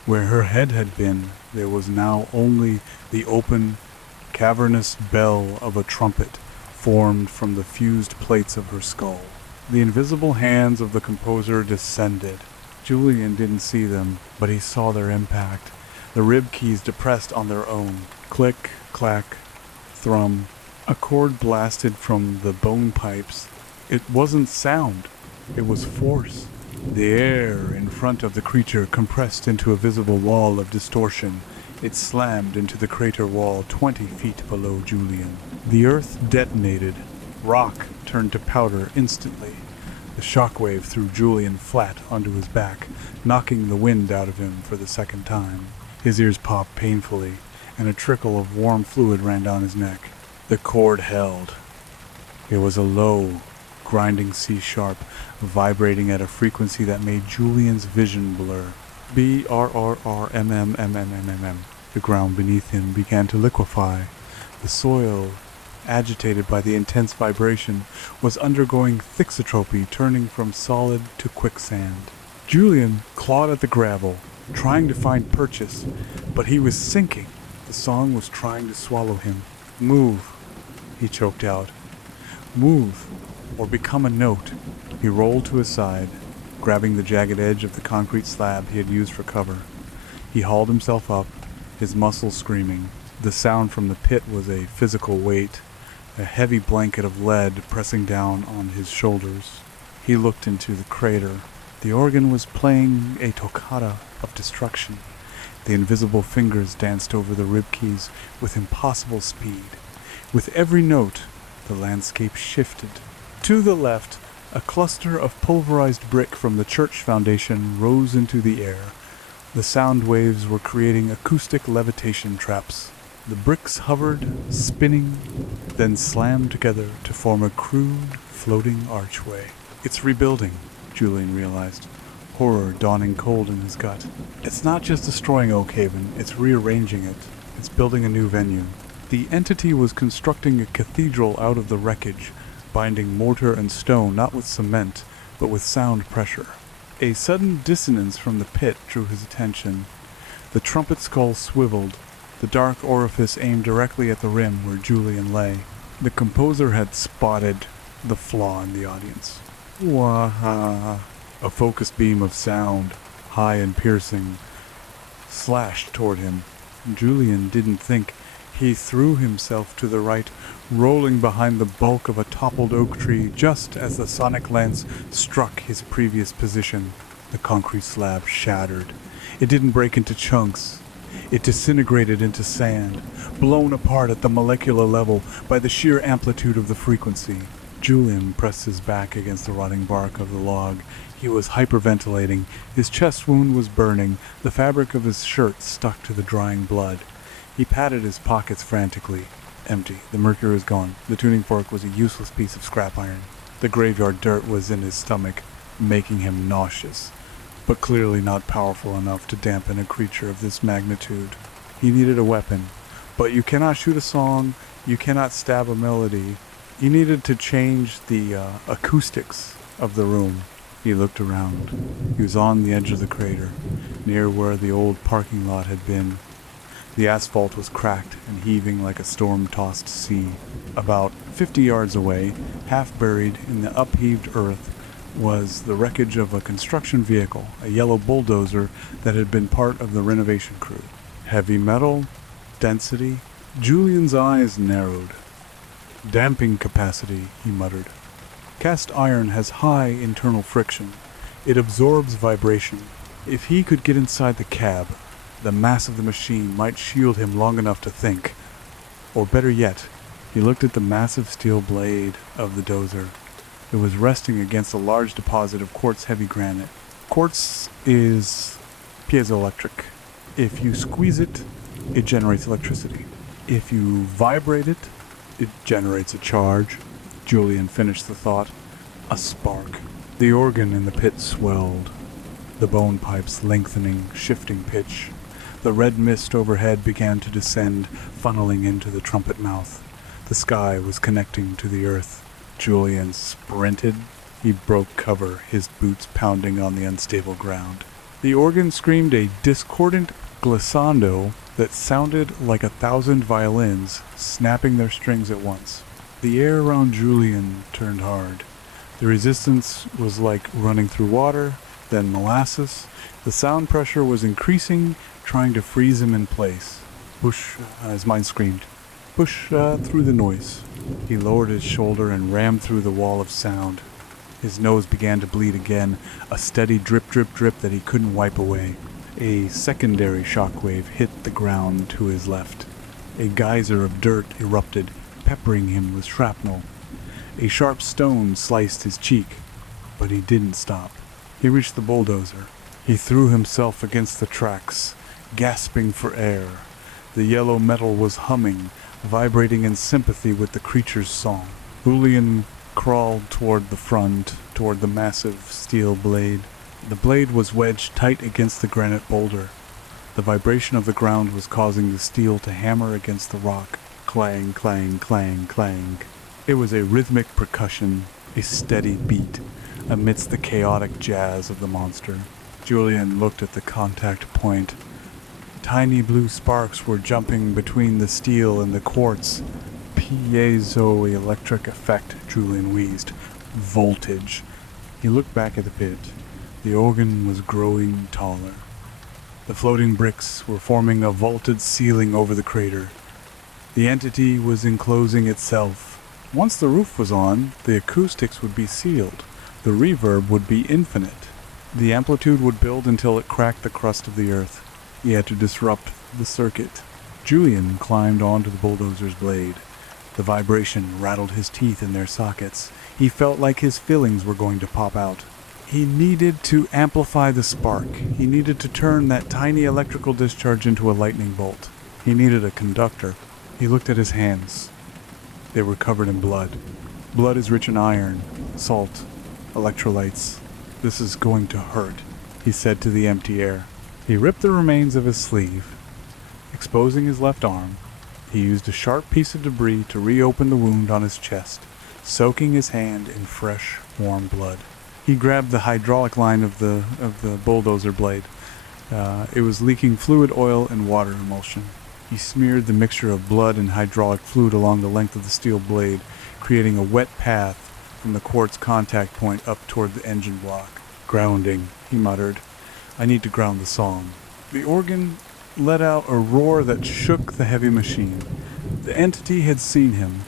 Where her head had been, there was now only the open, cavernous bell of a trumpet formed from the fused plates of her skull. The invisible hands of the composer descended. Julian didn't see them, but he saw their impact. The rib keys depressed on their own. Click, clack, thrum. A chord blasted from the bone pipes. It wasn't sound. It was force. The air in front of the creature compressed into a visible wall of distortion. It slammed into the crater wall 20 feet below Julian. The earth detonated. Rock turned to powder instantly. The shockwave threw Julian flat onto his back, knocking the wind out of him for the second time. His ears popped painfully, and a trickle of warm fluid ran down his neck. The chord held. It was a low, grinding C-sharp, vibrating at a frequency that made Julian's vision blur. B-R-R-R-M-M-M-M-M-M-M. The ground beneath him began to liquefy. The soil, agitated by the intense vibration, was undergoing thixotropy, turning from solid to quicksand. Julian clawed at the gravel, trying to find purchase, but he was sinking. The song was trying to swallow him. Move, he choked out. Move, or become a note. He rolled to his side, grabbing the jagged edge of the concrete slab he had used for cover. He hauled himself up, his muscles screaming. The sound from the pit was a physical weight, a heavy blanket of lead pressing down on his shoulders. He looked into the crater. The organ was playing a toccata of destruction. The invisible fingers danced over the rib keys with impossible speed. With every note, the landscape shifted. To the left, a cluster of pulverized brick from the church foundation rose into the air. The sound waves were creating acoustic levitation traps. The bricks hovered, spinning, then slammed together to form a crude, floating archway. It's rebuilding, Julian realized, horror dawning cold in his gut. It's not just destroying Oak Haven, it's rearranging it. It's building a new venue. The entity was constructing a cathedral out of the wreckage, binding mortar and stone not with cement, but with sound pressure. A sudden dissonance from the pit drew his attention. The trumpet skull swiveled, the dark orifice aimed directly at the rim where Julian lay. The composer had spotted the flaw in the audience. Wah-ha! A focused beam of sound, high and piercing, slashed toward him. Julian didn't think. He threw himself to the right, rolling behind the bulk of a toppled oak tree just as the sonic lance struck his previous position. The concrete slab shattered. It didn't break into chunks. It disintegrated into sand, blown apart at the molecular level by the sheer amplitude of the frequency. Julian pressed his back against the rotting bark of the log. He was hyperventilating. His chest wound was burning. The fabric of his shirt stuck to the drying blood. He patted his pockets frantically. Empty. The mercury was gone. The tuning fork was a useless piece of scrap iron. The graveyard dirt was in his stomach, making him nauseous, but clearly not powerful enough to dampen a creature of this magnitude. He needed a weapon, but you cannot shoot a song, you cannot stab a melody. He needed to change the acoustics of the room. He looked around. He was on the edge of the crater, near where the old parking lot had been. The asphalt was cracked and heaving like a storm-tossed sea. About 50 yards away, half buried in the upheaved earth, was the wreckage of a construction vehicle, a yellow bulldozer that had been part of the renovation crew. Heavy metal, density. Julian's eyes narrowed. Damping capacity, he muttered. Cast iron has high internal friction. It absorbs vibration. If he could get inside the cab, the mass of the machine might shield him long enough to think. Or better yet, he looked at the massive steel blade of the dozer. It was resting against a large deposit of quartz-heavy granite. Quartz is piezoelectric. If you squeeze it, it generates electricity. If you vibrate it, it generates a charge. Julian finished the thought. A spark. The organ in the pit swelled, the bone pipes lengthening, shifting pitch. The red mist overhead began to descend, funneling into the trumpet mouth. The sky was connecting to the earth. Julian sprinted. He broke cover, his boots pounding on the unstable ground. The organ screamed a discordant glissando that sounded like 1,000 violins snapping their strings at once. The air around Julian turned hard. The resistance was like running through water, then molasses. The sound pressure was increasing, trying to freeze him in place. Push, his mind screamed. Push through the noise. He lowered his shoulder and rammed through the wall of sound. His nose began to bleed again, a steady drip, drip, drip that he couldn't wipe away. A secondary shockwave hit the ground to his left. A geyser of dirt erupted, peppering him with shrapnel. A sharp stone sliced his cheek, but he didn't stop. He reached the bulldozer. He threw himself against the tracks, gasping for air. The yellow metal was humming, vibrating in sympathy with the creature's song. Julian crawled toward the front, toward the massive steel blade. The blade was wedged tight against the granite boulder. The vibration of the ground was causing the steel to hammer against the rock. Clang, clang, clang, clang. It was a rhythmic percussion, a steady beat, amidst the chaotic jazz of the monster. Julian looked at the contact point. Tiny blue sparks were jumping between the steel and the quartz. Piezoelectric effect, Julian wheezed. Voltage. He looked back at the pit. The organ was growing taller. The floating bricks were forming a vaulted ceiling over the crater. The entity was enclosing itself. Once the roof was on, the acoustics would be sealed. The reverb would be infinite. The amplitude would build until it cracked the crust of the earth. He had to disrupt the circuit. Julian climbed onto the bulldozer's blade. The vibration rattled his teeth in their sockets. He felt like his fillings were going to pop out. He needed to amplify the spark. He needed to turn that tiny electrical discharge into a lightning bolt. He needed a conductor. He looked at his hands. They were covered in blood. Blood is rich in iron, salt, electrolytes. This is going to hurt, he said to the empty air. He ripped the remains of his sleeve. Exposing his left arm, he used a sharp piece of debris to reopen the wound on his chest, soaking his hand in fresh, warm blood. He grabbed the hydraulic line of the bulldozer blade. It was leaking fluid, oil, and water emulsion. He smeared the mixture of blood and hydraulic fluid along the length of the steel blade, creating a wet path from the quartz contact point up toward the engine block. Grounding, he muttered. I need to ground the song. The organ let out a roar that shook the heavy machine. The entity had seen him.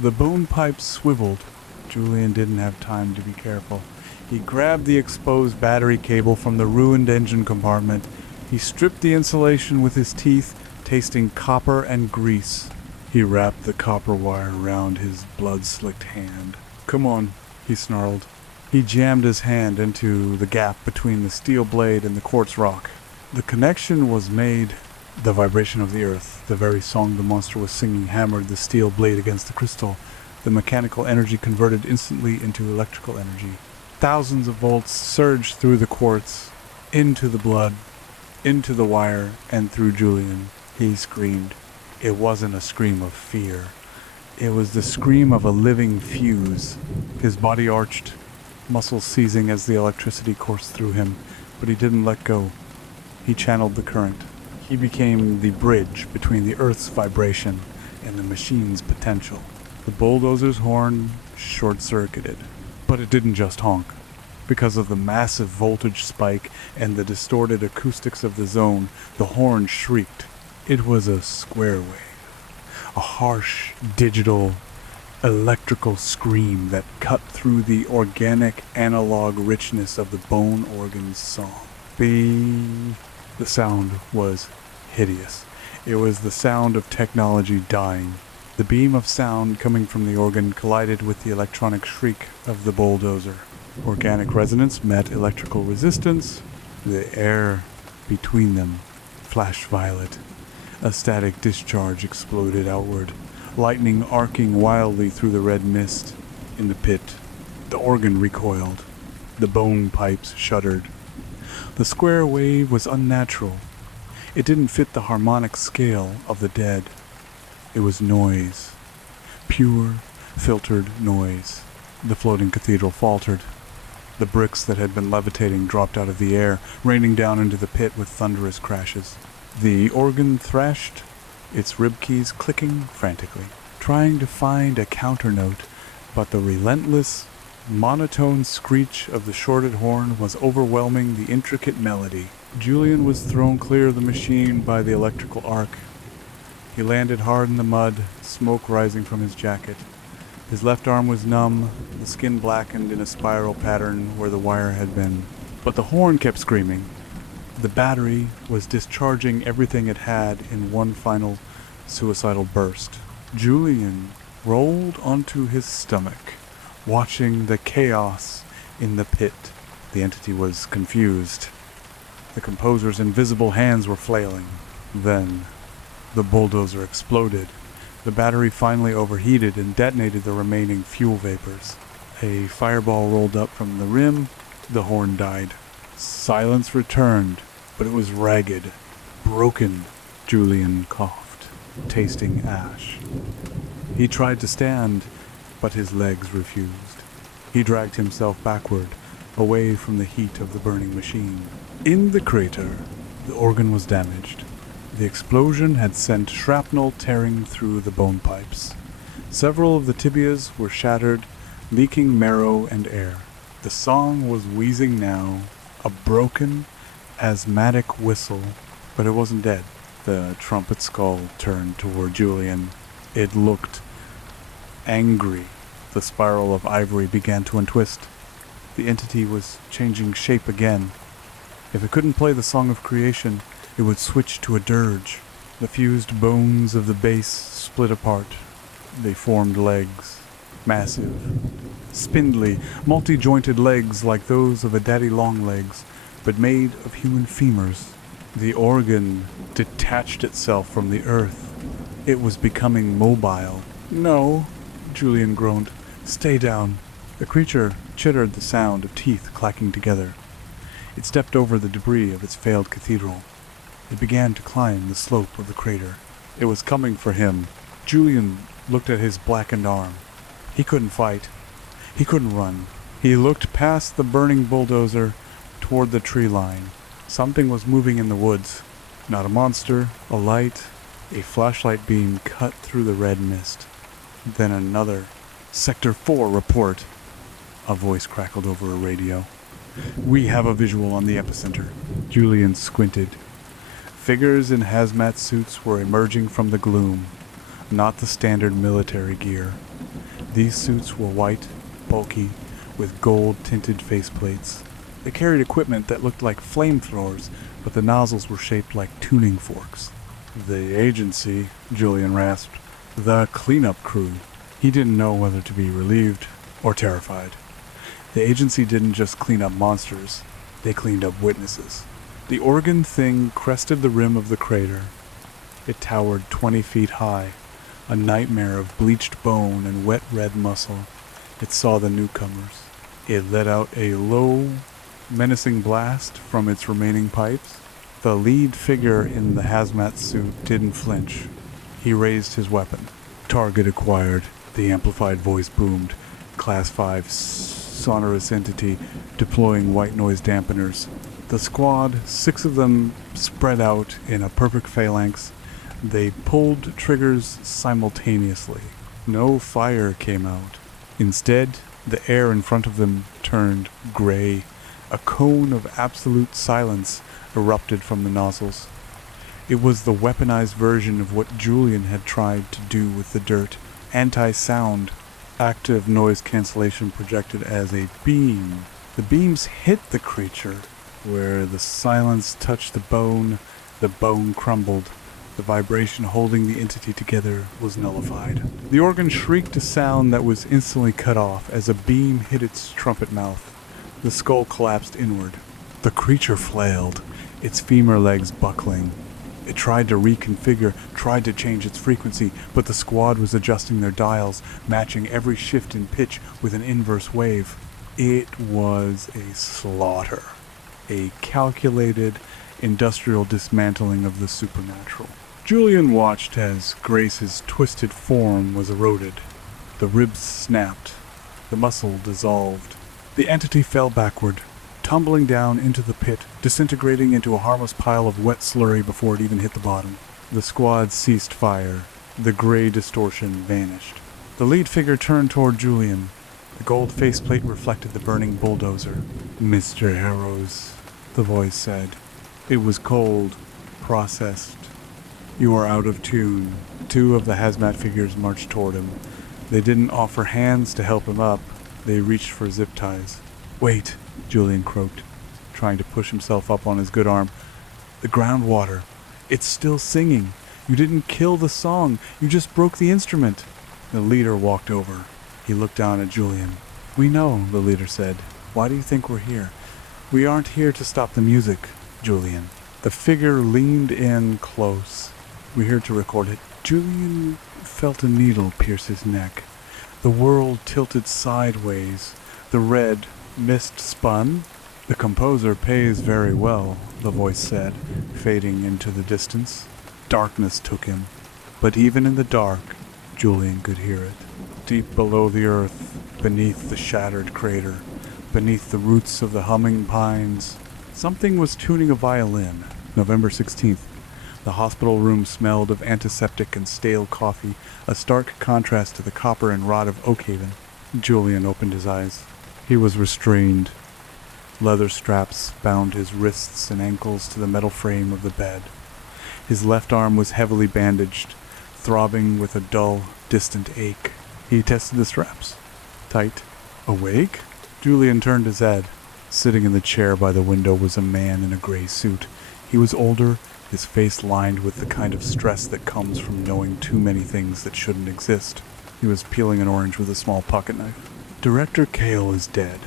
The bone pipes swiveled. Julian didn't have time to be careful. He grabbed the exposed battery cable from the ruined engine compartment. He stripped the insulation with his teeth, tasting copper and grease. He wrapped the copper wire around his blood-slicked hand. Come on, he snarled. He jammed his hand into the gap between the steel blade and the quartz rock. The connection was made. The vibration of the earth, the very song the monster was singing, hammered the steel blade against the crystal. The mechanical energy converted instantly into electrical energy. Thousands of volts surged through the quartz, into the blood, into the wire, and through Julian. He screamed. It wasn't a scream of fear. It was the scream of a living fuse. His body arched, muscles seizing as the electricity coursed through him, but he didn't let go. He channeled the current. He became the bridge between the Earth's vibration and the machine's potential. The bulldozer's horn short-circuited, but it didn't just honk. Because of the massive voltage spike and the distorted acoustics of the zone, the horn shrieked. It was a square wave, a harsh, digital, electrical scream that cut through the organic analog richness of the bone organ's song. Bee. The sound was hideous. It was the sound of technology dying. The beam of sound coming from the organ collided with the electronic shriek of the bulldozer. Organic resonance met electrical resistance. The air between them flashed violet. A static discharge exploded outward, lightning arcing wildly through the red mist in the pit. The organ recoiled. The bone pipes shuddered. The square wave was unnatural. It didn't fit the harmonic scale of the dead. It was noise. Pure, filtered noise. The floating cathedral faltered. The bricks that had been levitating dropped out of the air, raining down into the pit with thunderous crashes. The organ thrashed, its rib keys clicking frantically, trying to find a counter note, but the relentless, monotone screech of the shorted horn was overwhelming the intricate melody. Julian was thrown clear of the machine by the electrical arc. He landed hard in the mud, smoke rising from his jacket. His left arm was numb, the skin blackened in a spiral pattern where the wire had been. But the horn kept screaming. The battery was discharging everything it had in one final suicidal burst. Julian rolled onto his stomach, watching the chaos in the pit. The entity was confused. The composer's invisible hands were flailing. Then, the bulldozer exploded. The battery finally overheated and detonated the remaining fuel vapors. A fireball rolled up from the rim. The horn died. Silence returned, but it was ragged, broken. Julian coughed, tasting ash. He tried to stand, but his legs refused. He dragged himself backward, away from the heat of the burning machine. In the crater, the organ was damaged. The explosion had sent shrapnel tearing through the bone pipes. Several of the tibias were shattered, leaking marrow and air. The song was wheezing now, a broken, asthmatic whistle, but it wasn't dead. The trumpet skull turned toward Julian. It looked angry. The spiral of ivory began to untwist. The entity was changing shape again. If it couldn't play the song of creation, it would switch to a dirge. The fused bones of the base split apart. They formed legs, massive, spindly, multi-jointed legs like those of a daddy longlegs, but made of human femurs. The organ detached itself from the earth. It was becoming mobile. "No," Julian groaned. "Stay down." The creature chittered the sound of teeth clacking together. It stepped over the debris of its failed cathedral. It began to climb the slope of the crater. It was coming for him. Julian looked at his blackened arm. He couldn't fight. He couldn't run. He looked past the burning bulldozer toward the tree line. Something was moving in the woods. Not a monster, a light. A flashlight beam cut through the red mist. Then another. "Sector 4 report." A voice crackled over a radio. "We have a visual on the epicenter." Julian squinted. Figures in hazmat suits were emerging from the gloom, not the standard military gear. These suits were white, bulky, with gold-tinted faceplates. They carried equipment that looked like flamethrowers, but the nozzles were shaped like tuning forks. "The agency," Julian rasped. "The cleanup crew." He didn't know whether to be relieved or terrified. The agency didn't just clean up monsters, they cleaned up witnesses. The organ thing crested the rim of the crater. It towered 20 feet high, a nightmare of bleached bone and wet red muscle. It saw the newcomers. It let out a low, menacing blast from its remaining pipes. The lead figure in the hazmat suit didn't flinch. He raised his weapon. "Target acquired," the amplified voice boomed. "Class 5 sonorous entity deploying white noise dampeners." The squad, 6 of them spread out in a perfect phalanx. They pulled triggers simultaneously. No fire came out. Instead, the air in front of them turned gray. A cone of absolute silence erupted from the nozzles. It was the weaponized version of what Julian had tried to do with the dirt. Anti-sound. active noise cancellation projected as a beam. The beams hit the creature. Where the silence touched the bone crumbled. The vibration holding the entity together was nullified. The organ shrieked a sound that was instantly cut off as a beam hit its trumpet mouth. The skull collapsed inward. The creature flailed, its femur legs buckling. It tried to reconfigure, tried to change its frequency, but the squad was adjusting their dials, matching every shift in pitch with an inverse wave. It was a slaughter. A calculated, industrial dismantling of the supernatural. Julian watched as Grace's twisted form was eroded. The ribs snapped. The muscle dissolved. The entity fell backward, tumbling down into the pit, disintegrating into a harmless pile of wet slurry before it even hit the bottom. The squad ceased fire. The gray distortion vanished. The lead figure turned toward Julian. The gold faceplate reflected the burning bulldozer. "Mr. Harrows," the voice said. It was cold, processed. "You are out of tune." Two of the hazmat figures marched toward him. They didn't offer hands to help him up. They reached for zip ties. "Wait," Julian croaked, trying to push himself up on his good arm. "The groundwater. It's still singing. You didn't kill the song. You just broke the instrument." The leader walked over. He looked down at Julian. "We know," the leader said. "Why do you think we're here?" "We aren't here to stop the music, Julian." The figure leaned in close. "We're here to record it." Julian felt a needle pierce his neck. The world tilted sideways. The red mist spun. "The composer pays very well," the voice said, fading into the distance. Darkness took him. But even in the dark, Julian could hear it. Deep below the earth, beneath the shattered crater, beneath the roots of the humming pines, something was tuning a violin. November 16th. The hospital room smelled of antiseptic and stale coffee, a stark contrast to the copper and rod of Oakhaven. Julian opened his eyes. He was restrained. Leather straps bound his wrists and ankles to the metal frame of the bed. His left arm was heavily bandaged, throbbing with a dull, distant ache. He tested the straps. Tight. Awake? Julian turned his head. Sitting in the chair by the window was a man in a gray suit. He was older, his face lined with the kind of stress that comes from knowing too many things that shouldn't exist. He was peeling an orange with a small pocket knife. "Director Cale is dead,"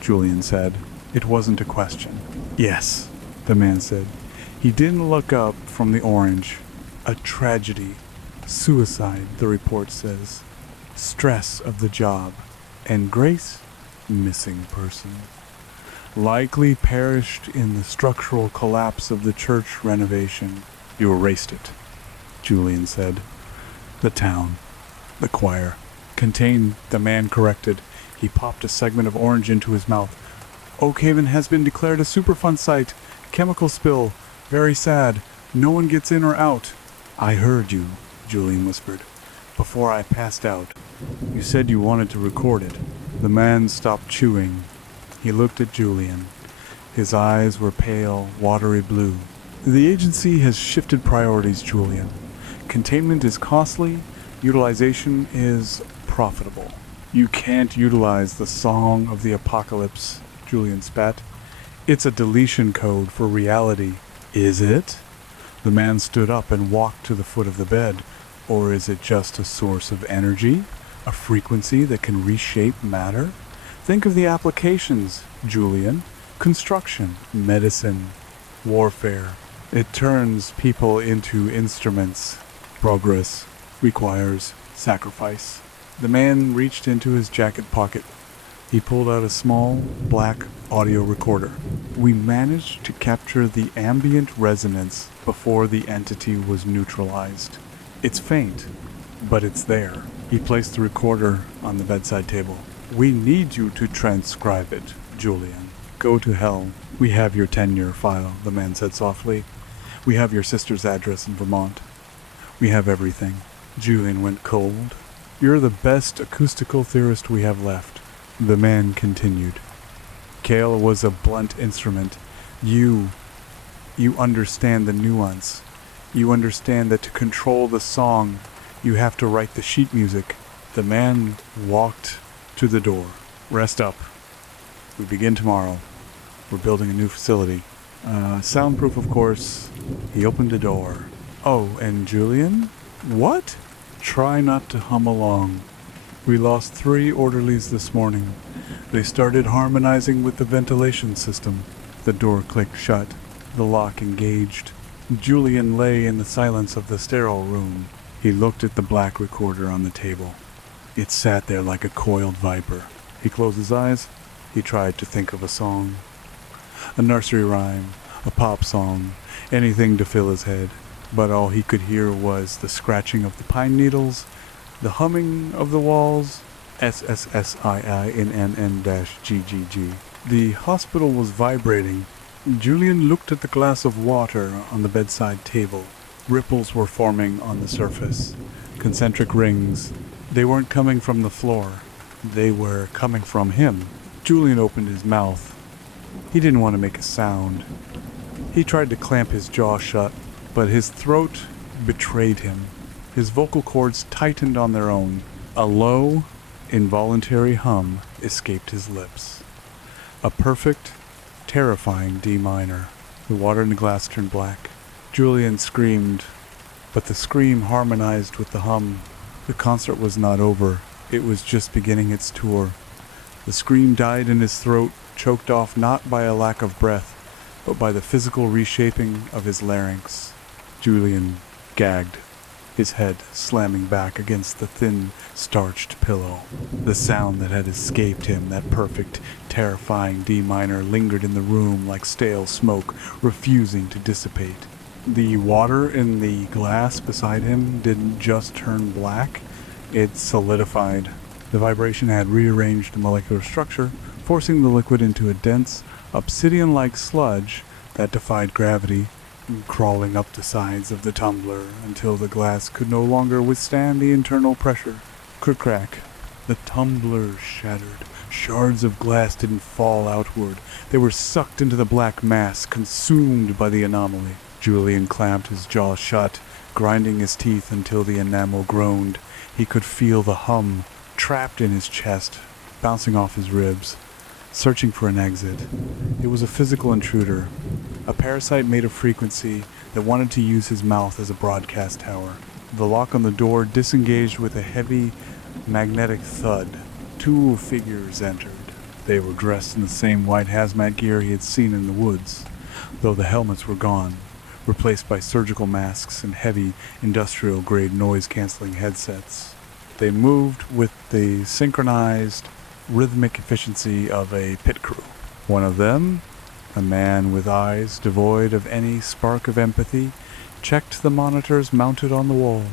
Julian said. It wasn't a question. "Yes," the man said. He didn't look up from the orange. "A tragedy. Suicide, the report says. Stress of the job. And Grace? Missing person. Likely perished in the structural collapse of the church renovation." "You erased it," Julian said. "The town. The choir. Contained," the man corrected. He popped a segment of orange into his mouth. "Oakhaven has been declared a Superfund site. Chemical spill. Very sad. No one gets in or out." "I heard you," Julian whispered, "before I passed out. You said you wanted to record it." The man stopped chewing. He looked at Julian. His eyes were pale, watery blue. "The agency has shifted priorities, Julian. Containment is costly. Utilization is profitable." "You can't utilize the Song of the Apocalypse," Julian spat. "It's a deletion code for reality." "Is it?" The man stood up and walked to the foot of the bed. "Or is it just a source of energy? A frequency that can reshape matter? Think of the applications, Julian. Construction, medicine, warfare. It turns people into instruments. Progress requires sacrifice." The man reached into his jacket pocket. He pulled out a small, black audio recorder. "We managed to capture the ambient resonance before the entity was neutralized. It's faint, but it's there." He placed the recorder on the bedside table. "We need you to transcribe it, Julian. Go to hell. We have your 10-year file," the man said softly. "We have your sister's address in Vermont. We have everything." Julian went cold. "You're the best acoustical theorist we have left," the man continued. "Cale was a blunt instrument. You understand the nuance. You understand that to control the song, you have to write the sheet music, The man walked to the door. Rest up. We begin tomorrow. We're building a new facility. Soundproof, of course. He opened the door. Oh, and Julian? What? Try not to hum along. We lost 3 orderlies this morning. They started harmonizing with the ventilation system. The door clicked shut. The lock engaged. Julian lay in the silence of the sterile room. He looked at the black recorder on the table. It sat there like a coiled viper. He closed his eyes. He tried to think of a song. A nursery rhyme, a pop song, anything to fill his head. But all he could hear was the scratching of the pine needles, the humming of the walls, SSSIINNN-GGG. The hospital was vibrating. Julian looked at the glass of water on the bedside table. Ripples were forming on the surface, concentric rings. They weren't coming from the floor. They were coming from him. Julian opened his mouth. He didn't want to make a sound. He tried to clamp his jaw shut, but his throat betrayed him. His vocal cords tightened on their own. A low, involuntary hum escaped his lips. A perfect, terrifying D minor. The water in the glass turned black. Julian screamed, but the scream harmonized with the hum. The concert was not over. It was just beginning its tour. The scream died in his throat, choked off not by a lack of breath, but by the physical reshaping of his larynx. Julian gagged, his head slamming back against the thin, starched pillow. The sound that had escaped him, that perfect, terrifying D minor, lingered in the room like stale smoke, refusing to dissipate. The water in the glass beside him didn't just turn black, it solidified. The vibration had rearranged the molecular structure, forcing the liquid into a dense, obsidian-like sludge that defied gravity, crawling up the sides of the tumbler until the glass could no longer withstand the internal pressure. Crack. The tumbler shattered. Shards of glass didn't fall outward. They were sucked into the black mass, consumed by the anomaly. Julian clamped his jaw shut, grinding his teeth until the enamel groaned. He could feel the hum, trapped in his chest, bouncing off his ribs, searching for an exit. It was a physical intruder, a parasite made of frequency that wanted to use his mouth as a broadcast tower. The lock on the door disengaged with a heavy, magnetic thud. 2 figures entered. They were dressed in the same white hazmat gear he had seen in the woods, though the helmets were gone, replaced by surgical masks and heavy, industrial-grade noise-canceling headsets. They moved with the synchronized, rhythmic efficiency of a pit crew. One of them, a man with eyes devoid of any spark of empathy, checked the monitors mounted on the wall.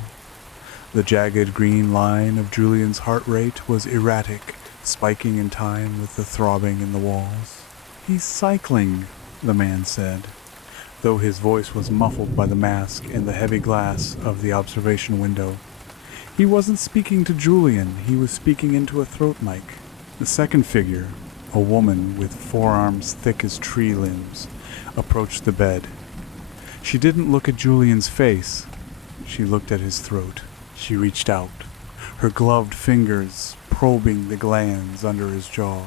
The jagged green line of Julian's heart rate was erratic, spiking in time with the throbbing in the walls. "He's cycling," the man said, though his voice was muffled by the mask and the heavy glass of the observation window. He wasn't speaking to Julian, he was speaking into a throat mic. The second figure, a woman with forearms thick as tree limbs, approached the bed. She didn't look at Julian's face. She looked at his throat. She reached out, her gloved fingers probing the glands under his jaw.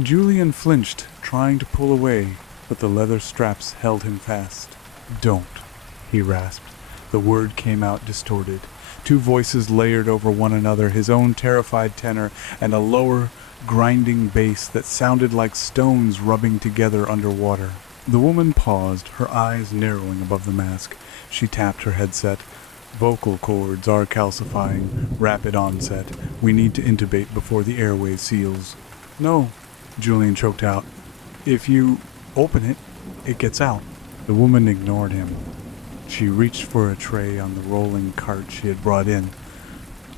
Julian flinched, trying to pull away, but the leather straps held him fast. "Don't," he rasped. The word came out distorted. 2 voices layered over one another, his own terrified tenor and a lower, grinding bass that sounded like stones rubbing together underwater. The woman paused, her eyes narrowing above the mask. She tapped her headset. "Vocal cords are calcifying. Rapid onset. We need to intubate before the airway seals." "No," Julian choked out. "If you open it, it gets out." The woman ignored him. She reached for a tray on the rolling cart she had brought in.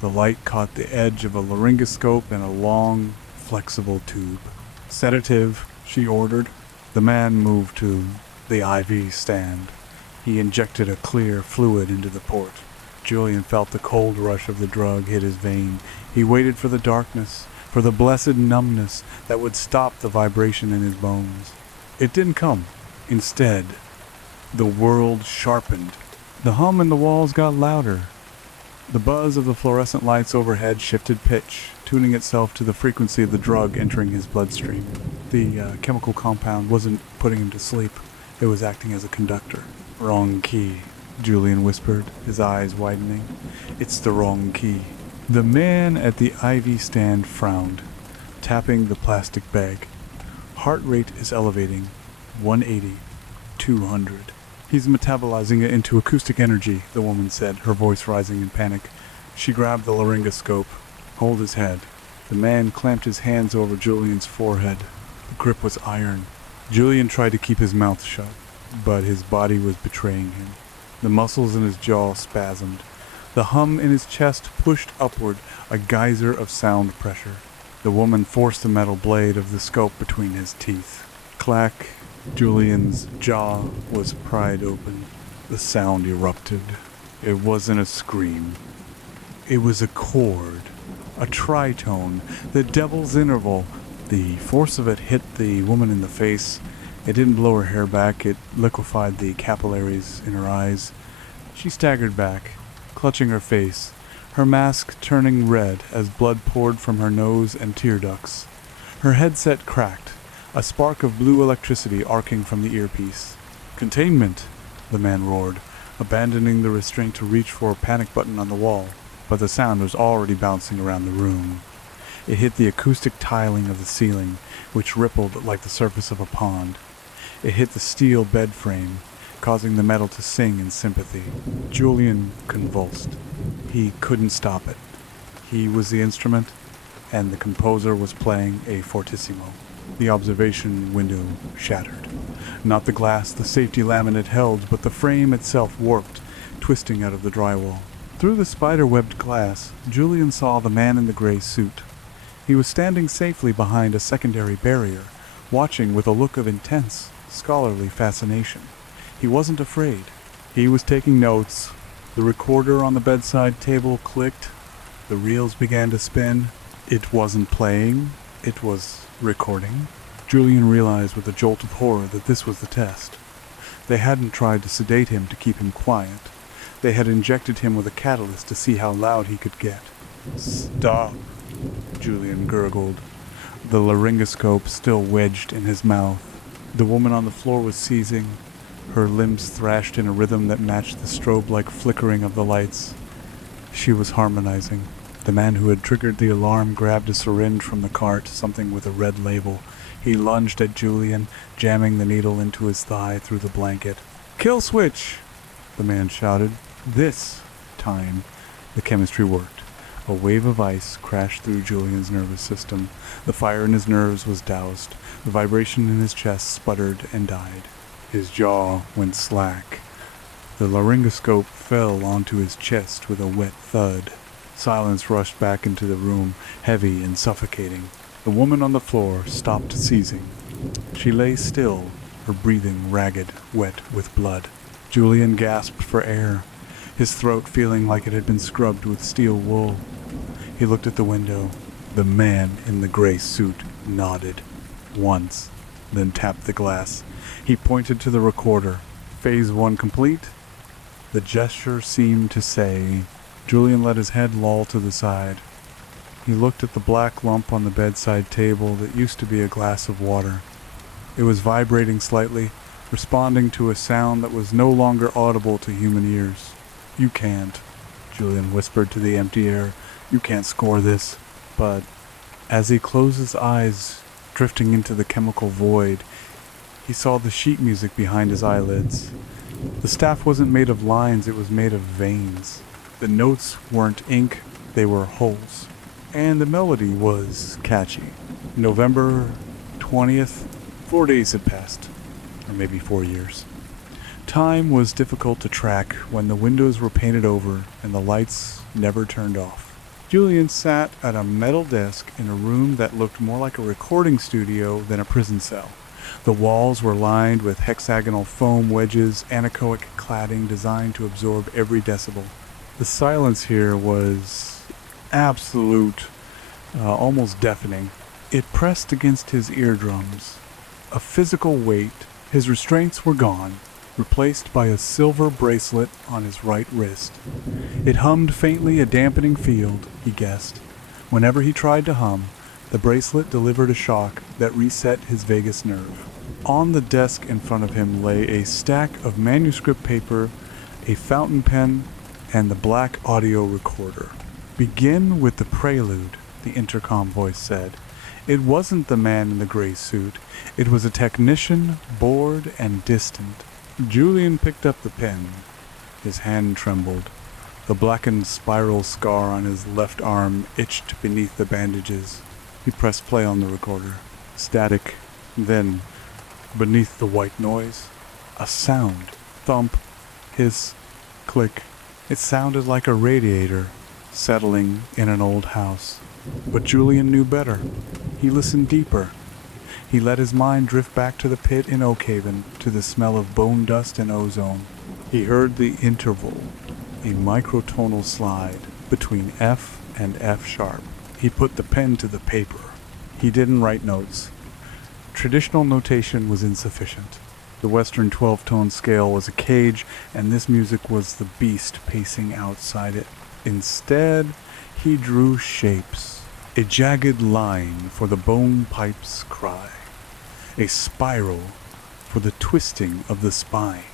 The light caught the edge of a laryngoscope and a long, flexible tube. "Sedative," she ordered. The man moved to the IV stand. He injected a clear fluid into the port. Julian felt the cold rush of the drug hit his vein. He waited for the darkness, for the blessed numbness that would stop the vibration in his bones. It didn't come. Instead, the world sharpened. The hum in the walls got louder. The buzz of the fluorescent lights overhead shifted pitch, tuning itself to the frequency of the drug entering his bloodstream. The chemical compound wasn't putting him to sleep. It was acting as a conductor. "Wrong key," Julian whispered, his eyes widening. "It's the wrong key." The man at the IV stand frowned, tapping the plastic bag. "Heart rate is elevating. 180. 200. "He's metabolizing it into acoustic energy," the woman said, her voice rising in panic. She grabbed the laryngoscope. "Hold his head." The man clamped his hands over Julian's forehead. The grip was iron. Julian tried to keep his mouth shut, but his body was betraying him. The muscles in his jaw spasmed. The hum in his chest pushed upward, a geyser of sound pressure. The woman forced the metal blade of the scope between his teeth. Clack. Julian's jaw was pried open. The sound erupted. It wasn't a scream. It was a chord, a tritone, the devil's interval. The force of it hit the woman in the face. It didn't blow her hair back. It liquefied the capillaries in her eyes. She staggered back, clutching her face, her mask turning red as blood poured from her nose and tear ducts. Her headset cracked, a spark of blue electricity arcing from the earpiece. "Containment!" the man roared, abandoning the restraint to reach for a panic button on the wall, but the sound was already bouncing around the room. It hit the acoustic tiling of the ceiling, which rippled like the surface of a pond. It hit the steel bed frame, causing the metal to sing in sympathy. Julian convulsed. He couldn't stop it. He was the instrument, and the composer was playing a fortissimo. The observation window shattered. Not the glass the safety laminate held, but the frame itself warped, twisting out of the drywall. Through the spider-webbed glass, Julian saw the man in the gray suit. He was standing safely behind a secondary barrier, watching with a look of intense, scholarly fascination. He wasn't afraid. He was taking notes. The recorder on the bedside table clicked. The reels began to spin. It wasn't playing. It was recording. Julian realized with a jolt of horror that this was the test. They hadn't tried to sedate him to keep him quiet. They had injected him with a catalyst to see how loud he could get. "Stop," Julian gurgled, the laryngoscope still wedged in his mouth. The woman on the floor was seizing. Her limbs thrashed in a rhythm that matched the strobe-like flickering of the lights. She was harmonizing. The man who had triggered the alarm grabbed a syringe from the cart, something with a red label. He lunged at Julian, jamming the needle into his thigh through the blanket. "Kill switch!" the man shouted. This time, the chemistry worked. A wave of ice crashed through Julian's nervous system. The fire in his nerves was doused. The vibration in his chest sputtered and died. His jaw went slack. The laryngoscope fell onto his chest with a wet thud. Silence rushed back into the room, heavy and suffocating. The woman on the floor stopped seizing. She lay still, her breathing ragged, wet with blood. Julian gasped for air, his throat feeling like it had been scrubbed with steel wool. He looked at the window. The man in the gray suit nodded once, then tapped the glass. He pointed to the recorder. "Phase 1 complete?" The gesture seemed to say. Julian let his head loll to the side. He looked at the black lump on the bedside table that used to be a glass of water. It was vibrating slightly, responding to a sound that was no longer audible to human ears. "You can't," Julian whispered to the empty air. "You can't score this." But as he closed his eyes, drifting into the chemical void, he saw the sheet music behind his eyelids. The staff wasn't made of lines, it was made of veins. The notes weren't ink, they were holes. And the melody was catchy. November 20th, 4 days had passed, or maybe 4 years. Time was difficult to track when the windows were painted over and the lights never turned off. Julian sat at a metal desk in a room that looked more like a recording studio than a prison cell. The walls were lined with hexagonal foam wedges, anechoic cladding designed to absorb every decibel. The silence here was absolute, almost deafening. It pressed against his eardrums. A physical weight. His restraints were gone. replaced by a silver bracelet on his right wrist. It hummed faintly a dampening field, he guessed. Whenever he tried to hum, the bracelet delivered a shock that reset his vagus nerve. On the desk in front of him lay a stack of manuscript paper, a fountain pen, and the black audio recorder. "Begin with the prelude," the intercom voice said. It wasn't the man in the gray suit. It was a technician, bored and distant. Julian picked up the pen. His hand trembled. The blackened spiral scar on his left arm itched beneath the bandages. He pressed play on the recorder. Static. Then, beneath the white noise, a sound. Thump, hiss, click. It sounded like a radiator settling in an old house. But Julian knew better. He listened deeper. He let his mind drift back to the pit in Oakhaven, to the smell of bone dust and ozone. He heard the interval, a microtonal slide between F and F sharp. He put the pen to the paper. He didn't write notes. Traditional notation was insufficient. The Western 12-tone scale was a cage, and this music was the beast pacing outside it. Instead, he drew shapes. A jagged line for the bone pipe's cry. A spiral for the twisting of the spine.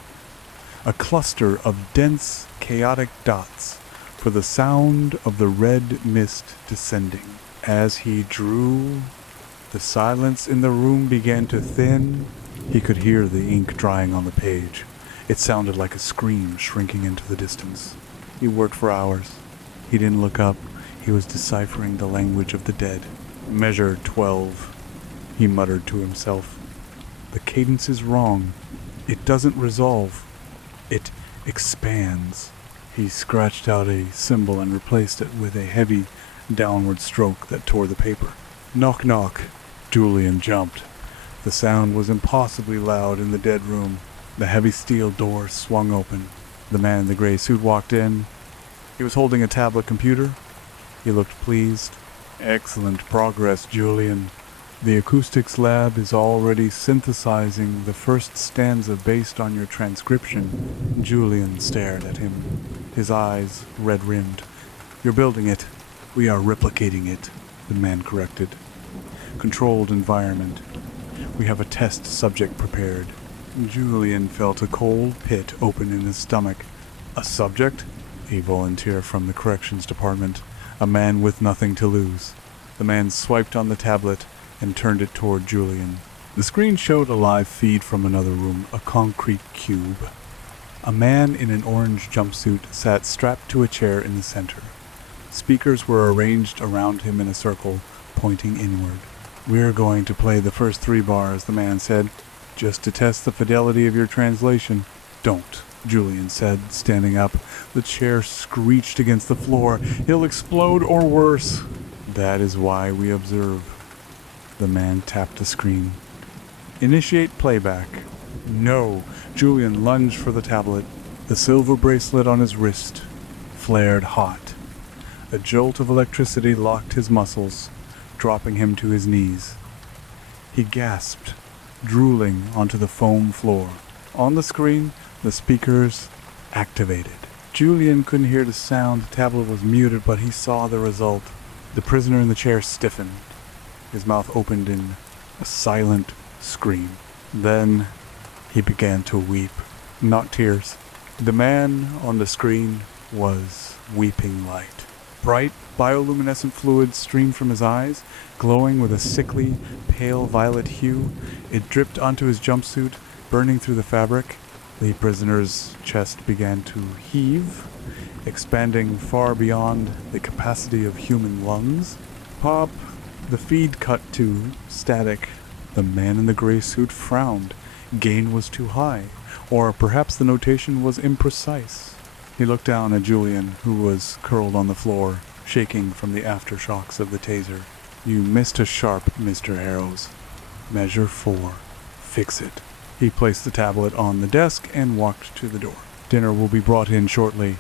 A cluster of dense, chaotic dots for the sound of the red mist descending. As he drew, the silence in the room began to thin. He could hear the ink drying on the page. It sounded like a scream shrinking into the distance. He worked for hours. He didn't look up. He was deciphering the language of the dead. "Measure 12, he muttered to himself. The cadence is wrong. It doesn't resolve. It expands. He scratched out a symbol and replaced it with a heavy, downward stroke that tore the paper. Knock, knock. Julian jumped. The sound was impossibly loud in the dead room. The heavy steel door swung open. The man in the gray suit walked in. He was holding a tablet computer. He looked pleased. Excellent progress, Julian. The acoustics lab is already synthesizing the first stanza based on your transcription. Julian stared at him, his eyes red-rimmed. You're building it. We are replicating it, the man corrected. Controlled environment. We have a test subject prepared. Julian felt a cold pit open in his stomach. A subject? A volunteer from the corrections department. A man with nothing to lose. The man swiped on the tablet and turned it toward Julian. The screen showed a live feed from another room, a concrete cube. A man in an orange jumpsuit sat strapped to a chair in the center. Speakers were arranged around him in a circle, pointing inward. We're going to play the first 3 bars, the man said, just to test the fidelity of your translation. Don't, Julian said, standing up. The chair screeched against the floor. He'll explode or worse. That is why we observe. The man tapped the screen. Initiate playback. No. Julian lunged for the tablet. The silver bracelet on his wrist flared hot. A jolt of electricity locked his muscles, dropping him to his knees. He gasped, drooling onto the foam floor. On the screen, the speakers activated. Julian couldn't hear the sound. The tablet was muted, but he saw the result. The prisoner in the chair stiffened. His mouth opened in a silent scream. Then he began to weep. Not tears. The man on the screen was weeping light. Bright bioluminescent fluid streamed from his eyes, glowing with a sickly, pale violet hue. It dripped onto his jumpsuit, burning through the fabric. The prisoner's chest began to heave, expanding far beyond the capacity of human lungs. Pop. The feed cut to static. The man in the gray suit frowned. Gain was too high, or perhaps the notation was imprecise. He looked down at Julian, who was curled on the floor, shaking from the aftershocks of the taser. You missed a sharp, Mr. Harrows. Measure 4. Fix it. He placed the tablet on the desk and walked to the door. Dinner will be brought in shortly.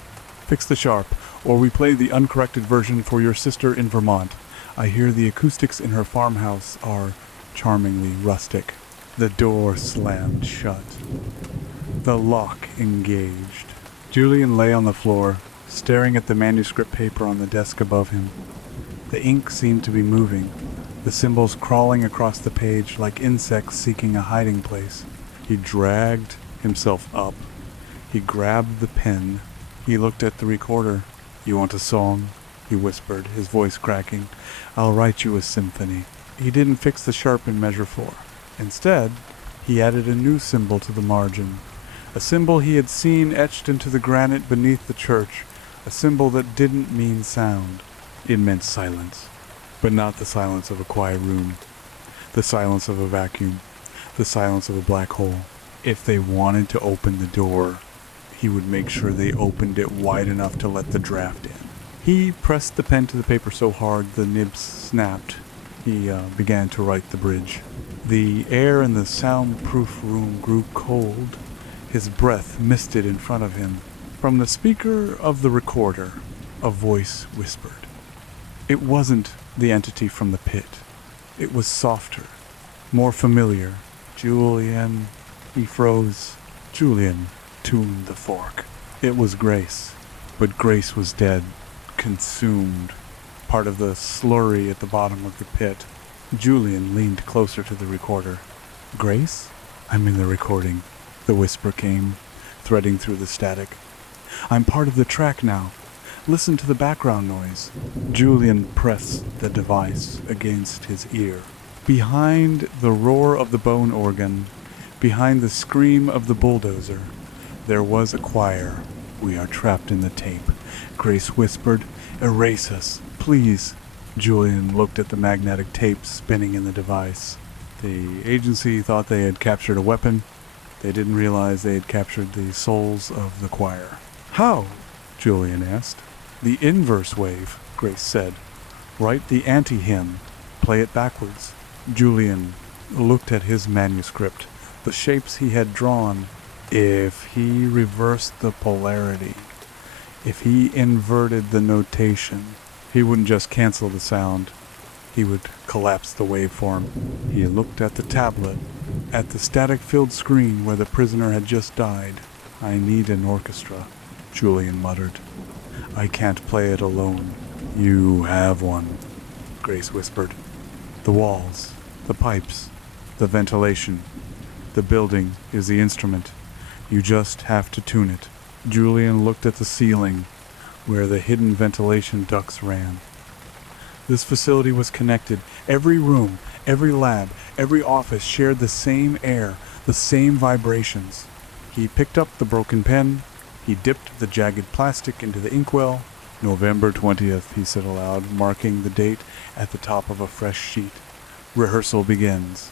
Fix the sharp, or we play the uncorrected version for your sister in Vermont. I hear the acoustics in her farmhouse are charmingly rustic. The door slammed shut. The lock engaged. Julian lay on the floor, staring at the manuscript paper on the desk above him. The ink seemed to be moving, the symbols crawling across the page like insects seeking a hiding place. He dragged himself up. He grabbed the pen. He looked at the recorder. "You want a song?" he whispered, his voice cracking. "I'll write you a symphony." He didn't fix the sharp in measure 4. Instead, he added a new symbol to the margin, a symbol he had seen etched into the granite beneath the church, a symbol that didn't mean sound. It meant silence, but not the silence of a quiet room, the silence of a vacuum, the silence of a black hole. If they wanted to open the door, he would make sure they opened it wide enough to let the draft in. He pressed the pen to the paper so hard the nibs snapped. He began to write the bridge. The air in the soundproof room grew cold. His breath misted in front of him. From the speaker of the recorder, a voice whispered. It wasn't the entity from the pit. It was softer, more familiar. "Julian," he froze. Julian tuned the fork. It was Grace, but Grace was dead, consumed, part of the slurry at the bottom of the pit. Julian leaned closer to the recorder. "Grace? I'm in the recording," the whisper came, threading through the static. "I'm part of the track now. Listen to the background noise." Julian pressed the device against his ear. Behind the roar of the bone organ, behind the scream of the bulldozer, there was a choir. "We are trapped in the tape," Grace whispered. "Erase us, please." Julian looked at the magnetic tape spinning in the device. The agency thought they had captured a weapon. They didn't realize they had captured the souls of the choir. "How?" Julian asked. "The inverse wave," Grace said. "Write the anti-hymn. Play it backwards." Julian looked at his manuscript, the shapes he had drawn. If he reversed the polarity, if he inverted the notation, he wouldn't just cancel the sound. He would collapse the waveform. He looked at the tablet, at the static-filled screen where the prisoner had just died. "I need an orchestra," Julian muttered. "I can't play it alone." "You have one," Grace whispered. "The walls, the pipes, the ventilation. The building is the instrument. You just have to tune it." Julian looked at the ceiling, where the hidden ventilation ducts ran. This facility was connected. Every room, every lab, every office shared the same air, the same vibrations. He picked up the broken pen. He dipped the jagged plastic into the inkwell. "November 20th, he said aloud, marking the date at the top of a fresh sheet. "Rehearsal begins."